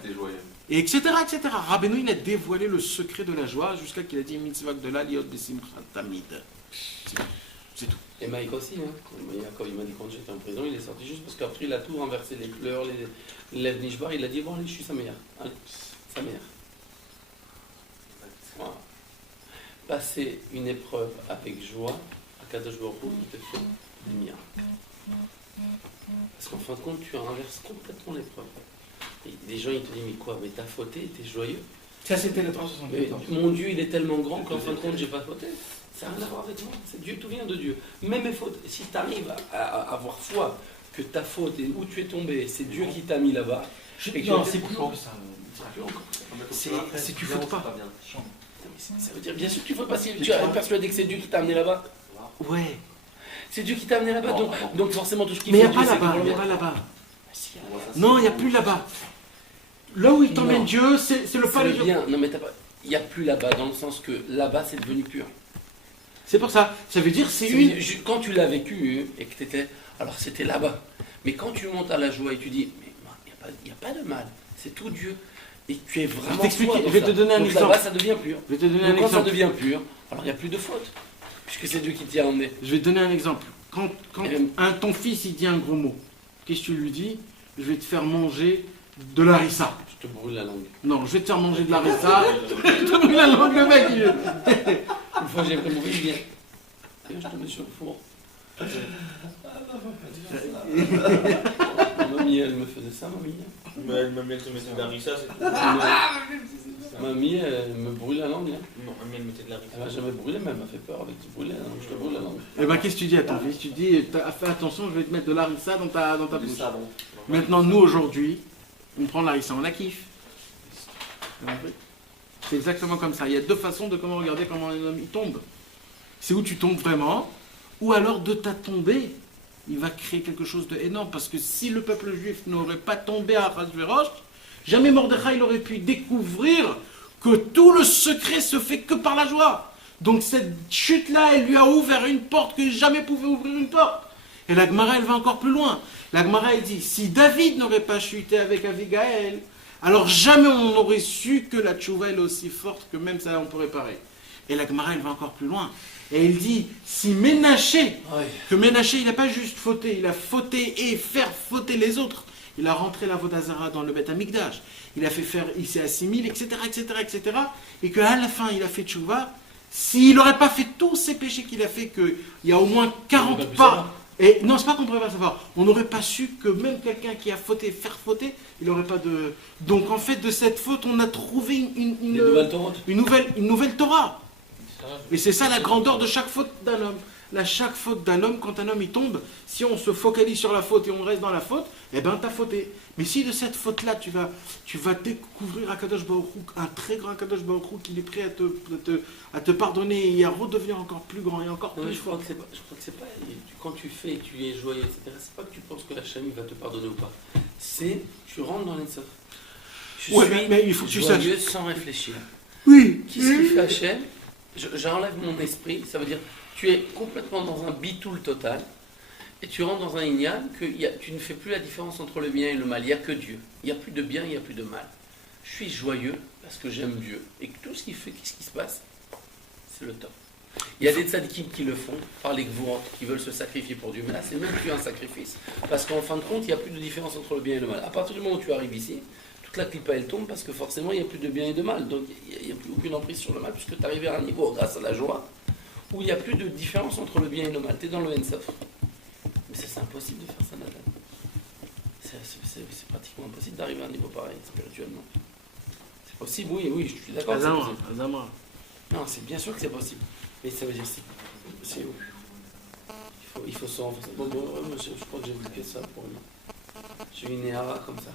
Et etc., etc. Rabbeinu, il a dévoilé le secret de la joie jusqu'à qu'il a dit mitzvah de la liot besimcha tamid. C'est tout. Et Mike aussi, hein. Quand il m'a dit quand j'étais en prison, il est sorti juste parce qu'après il a tout renversé, les pleurs, les lèvres Nishbar, il a dit bon allez, je suis sa mère. Allez, sa mère. Voilà. passer une épreuve avec joie, Akadosh Baruch Hu, il te fait des miracles. Parce qu'en fin de compte, tu inverses complètement l'épreuve. Et les gens, ils te disent, mais quoi, mais t'as fauté, t'es joyeux. Ça, c'était le Mais 374. mon Dieu, il est tellement grand qu'en fin de compte, j'ai pas fauté. Ça n'a rien à voir avec moi. C'est Dieu, tout vient de Dieu. Même mes fautes, si tu arrives à avoir foi que ta faute et où tu es tombé, c'est Dieu qui t'a mis là-bas. Et que Non, tu- c'est plus haut que ça. C'est plus encore. C'est que tu fautes pas. Ça veut dire, bien sûr que tu fautes pas si tu es persuadé que c'est Dieu qui t'a amené là-bas. Ouais. C'est Dieu qui t'a amené là-bas. Donc forcément, tout ce qu'il Mais il faut. n'y a pas Dieu, c'est là-bas, que il n'y a pour pas le- là-bas. Si, Non, il n'y a plus là-bas. Là où il t'emmène Non. Dieu, c'est le c'est palais le Dieu. bien. Non, mais t'as pas. Il n'y a plus là-bas, dans le sens que là-bas, c'est devenu pur. C'est pour ça. Ça veut dire c'est Ça veut une. dire, quand tu l'as vécu et que tu étais. Alors c'était là-bas. Mais quand tu montes à la joie et tu dis, mais il n'y a pas de mal, c'est tout Dieu. Et tu es vraiment. t'explique, toi dans je vais ça. te donner un Donc exemple. Là-bas, ça devient pur. Je vais te donner Donc un quand ça exemple. devient pur, alors il n'y a plus de faute. Puisque c'est Dieu qui t'y a emmené. Je vais te donner un exemple. Quand Et- ton fils il dit un gros mot, qu'est-ce que tu lui dis? Je vais te faire manger de la rissa. Je te brûle la langue. Non, je vais te faire manger de la rissa. Je te brûle la langue, le mec. Une fois j'ai pris mon fils, il vient. Et je tombais sur le four. Mamie, elle me faisait ça, mamie. Mais elle me mettait de la rissa, c'est tout. Mamie, elle me brûle la langue. Non, mais elle mettait de la rissa. Elle m'a jamais brûlé, mais elle m'a fait peur avec du brûler la langue. Je te brûle la langue. Eh ben, qu'est-ce que tu dis à ton fils? Tu dis, fais attention, je vais te mettre de la rissa dans ta Du bouche. savon. Maintenant, nous, aujourd'hui, on prend la rissa, on la kiffe. Vous avez compris? C'est exactement comme ça. Il y a deux façons de comment regarder comment un homme il tombe. C'est où tu tombes vraiment, ou alors de ta tombée, il va créer quelque chose d'énorme. Parce que si le peuple juif n'aurait pas tombé à Achashverosh, jamais Mordechai aurait pu découvrir que tout le secret se fait que par la joie. Donc cette chute-là, elle lui a ouvert une porte que jamais pouvait ouvrir une porte. Et la Gemara, elle va encore plus loin. La Gemara, elle dit, si David n'aurait pas chuté avec Abigail, alors jamais on aurait su que la tchouva elle est aussi forte que même ça on peut réparer. Et la Gemara, elle va encore plus loin. Et elle dit, si Ménaché, que Ménaché, il n'a pas juste fauté, il a fauté et faire fauter les autres. Il a rentré la Vodazara dans le Beth Amikdash. Il a fait faire, il s'est assimilé, etc., etc., etc. Et qu'à la fin, il a fait tchouva. S'il n'aurait pas fait tous ces péchés qu'il a fait, qu'il y a au moins 40 pas. Et non, c'est pas qu'on ne pourrait pas savoir. On n'aurait pas su que même quelqu'un qui a fauté, faire fauter, il n'aurait pas de. Donc en fait, de cette faute, on a trouvé Des nouvelles taurotes. une nouvelle Torah. Et c'est ça la grandeur de chaque faute d'un homme. Chaque faute d'un homme, quand un homme il tombe, si on se focalise sur la faute et on reste dans la faute, eh ben t'as fauté. Mais si de cette faute-là, tu vas découvrir Akadosh Baruch Hu, un très grand Akadosh Baruch Hu, qu'il est prêt à te pardonner et à redevenir encore plus grand et encore Non, mais plus je crois fort. que c'est pas. Quand tu fais, tu es joyeux, etc. C'est pas que tu penses que la Hachem va te pardonner ou pas. C'est tu rentres dans l'Ensof. Je Ouais, suis mais il faut que tu joyeux sans réfléchir. Oui. Qu'est-ce qui fait Hachem? J'enlève mon esprit. Ça veut dire tu es complètement dans un bitoul total et tu rentres dans un inyan que tu ne fais plus la différence entre le bien et le mal. Il n'y a que Dieu. Il n'y a plus de bien, il n'y a plus de mal. Je suis joyeux parce que j'aime Dieu et que tout ce qui fait, qu'est-ce qui se passe? C'est le top. Il y a des tzadikim qui le font, par les gvourot, qui veulent se sacrifier pour Dieu. Mais là, c'est même plus un sacrifice. Parce qu'en fin de compte, il n'y a plus de différence entre le bien et le mal. À partir du moment où tu arrives ici, toute la clipa, elle tombe parce que forcément, il n'y a plus de bien et de mal. Donc, il n'y a plus aucune emprise sur le mal, puisque tu es arrivé à un niveau, grâce à la joie, où il n'y a plus de différence entre le bien et le mal. Tu es dans le Ensof. Mais ça, c'est impossible de faire ça, Nathan. C'est pratiquement impossible d'arriver à un niveau pareil, spirituellement. C'est possible, oui, je suis d'accord. c'est possible. Azamra. Non, c'est bien sûr que c'est possible. Mais ça veut dire c'est où? Il faut s'en renforcer. Bon, moi, je crois que j'ai vu ça pour lui. J'ai vu une Néhara comme ça.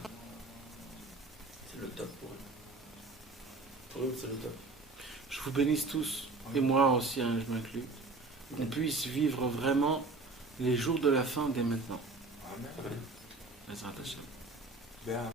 C'est le top pour lui. Pour lui, c'est le top. Je vous bénisse tous, et moi aussi, hein, je m'inclus, qu'on puisse vivre vraiment les jours de la fin dès maintenant. Amen. Amen. Bezrat Hashem. Bien.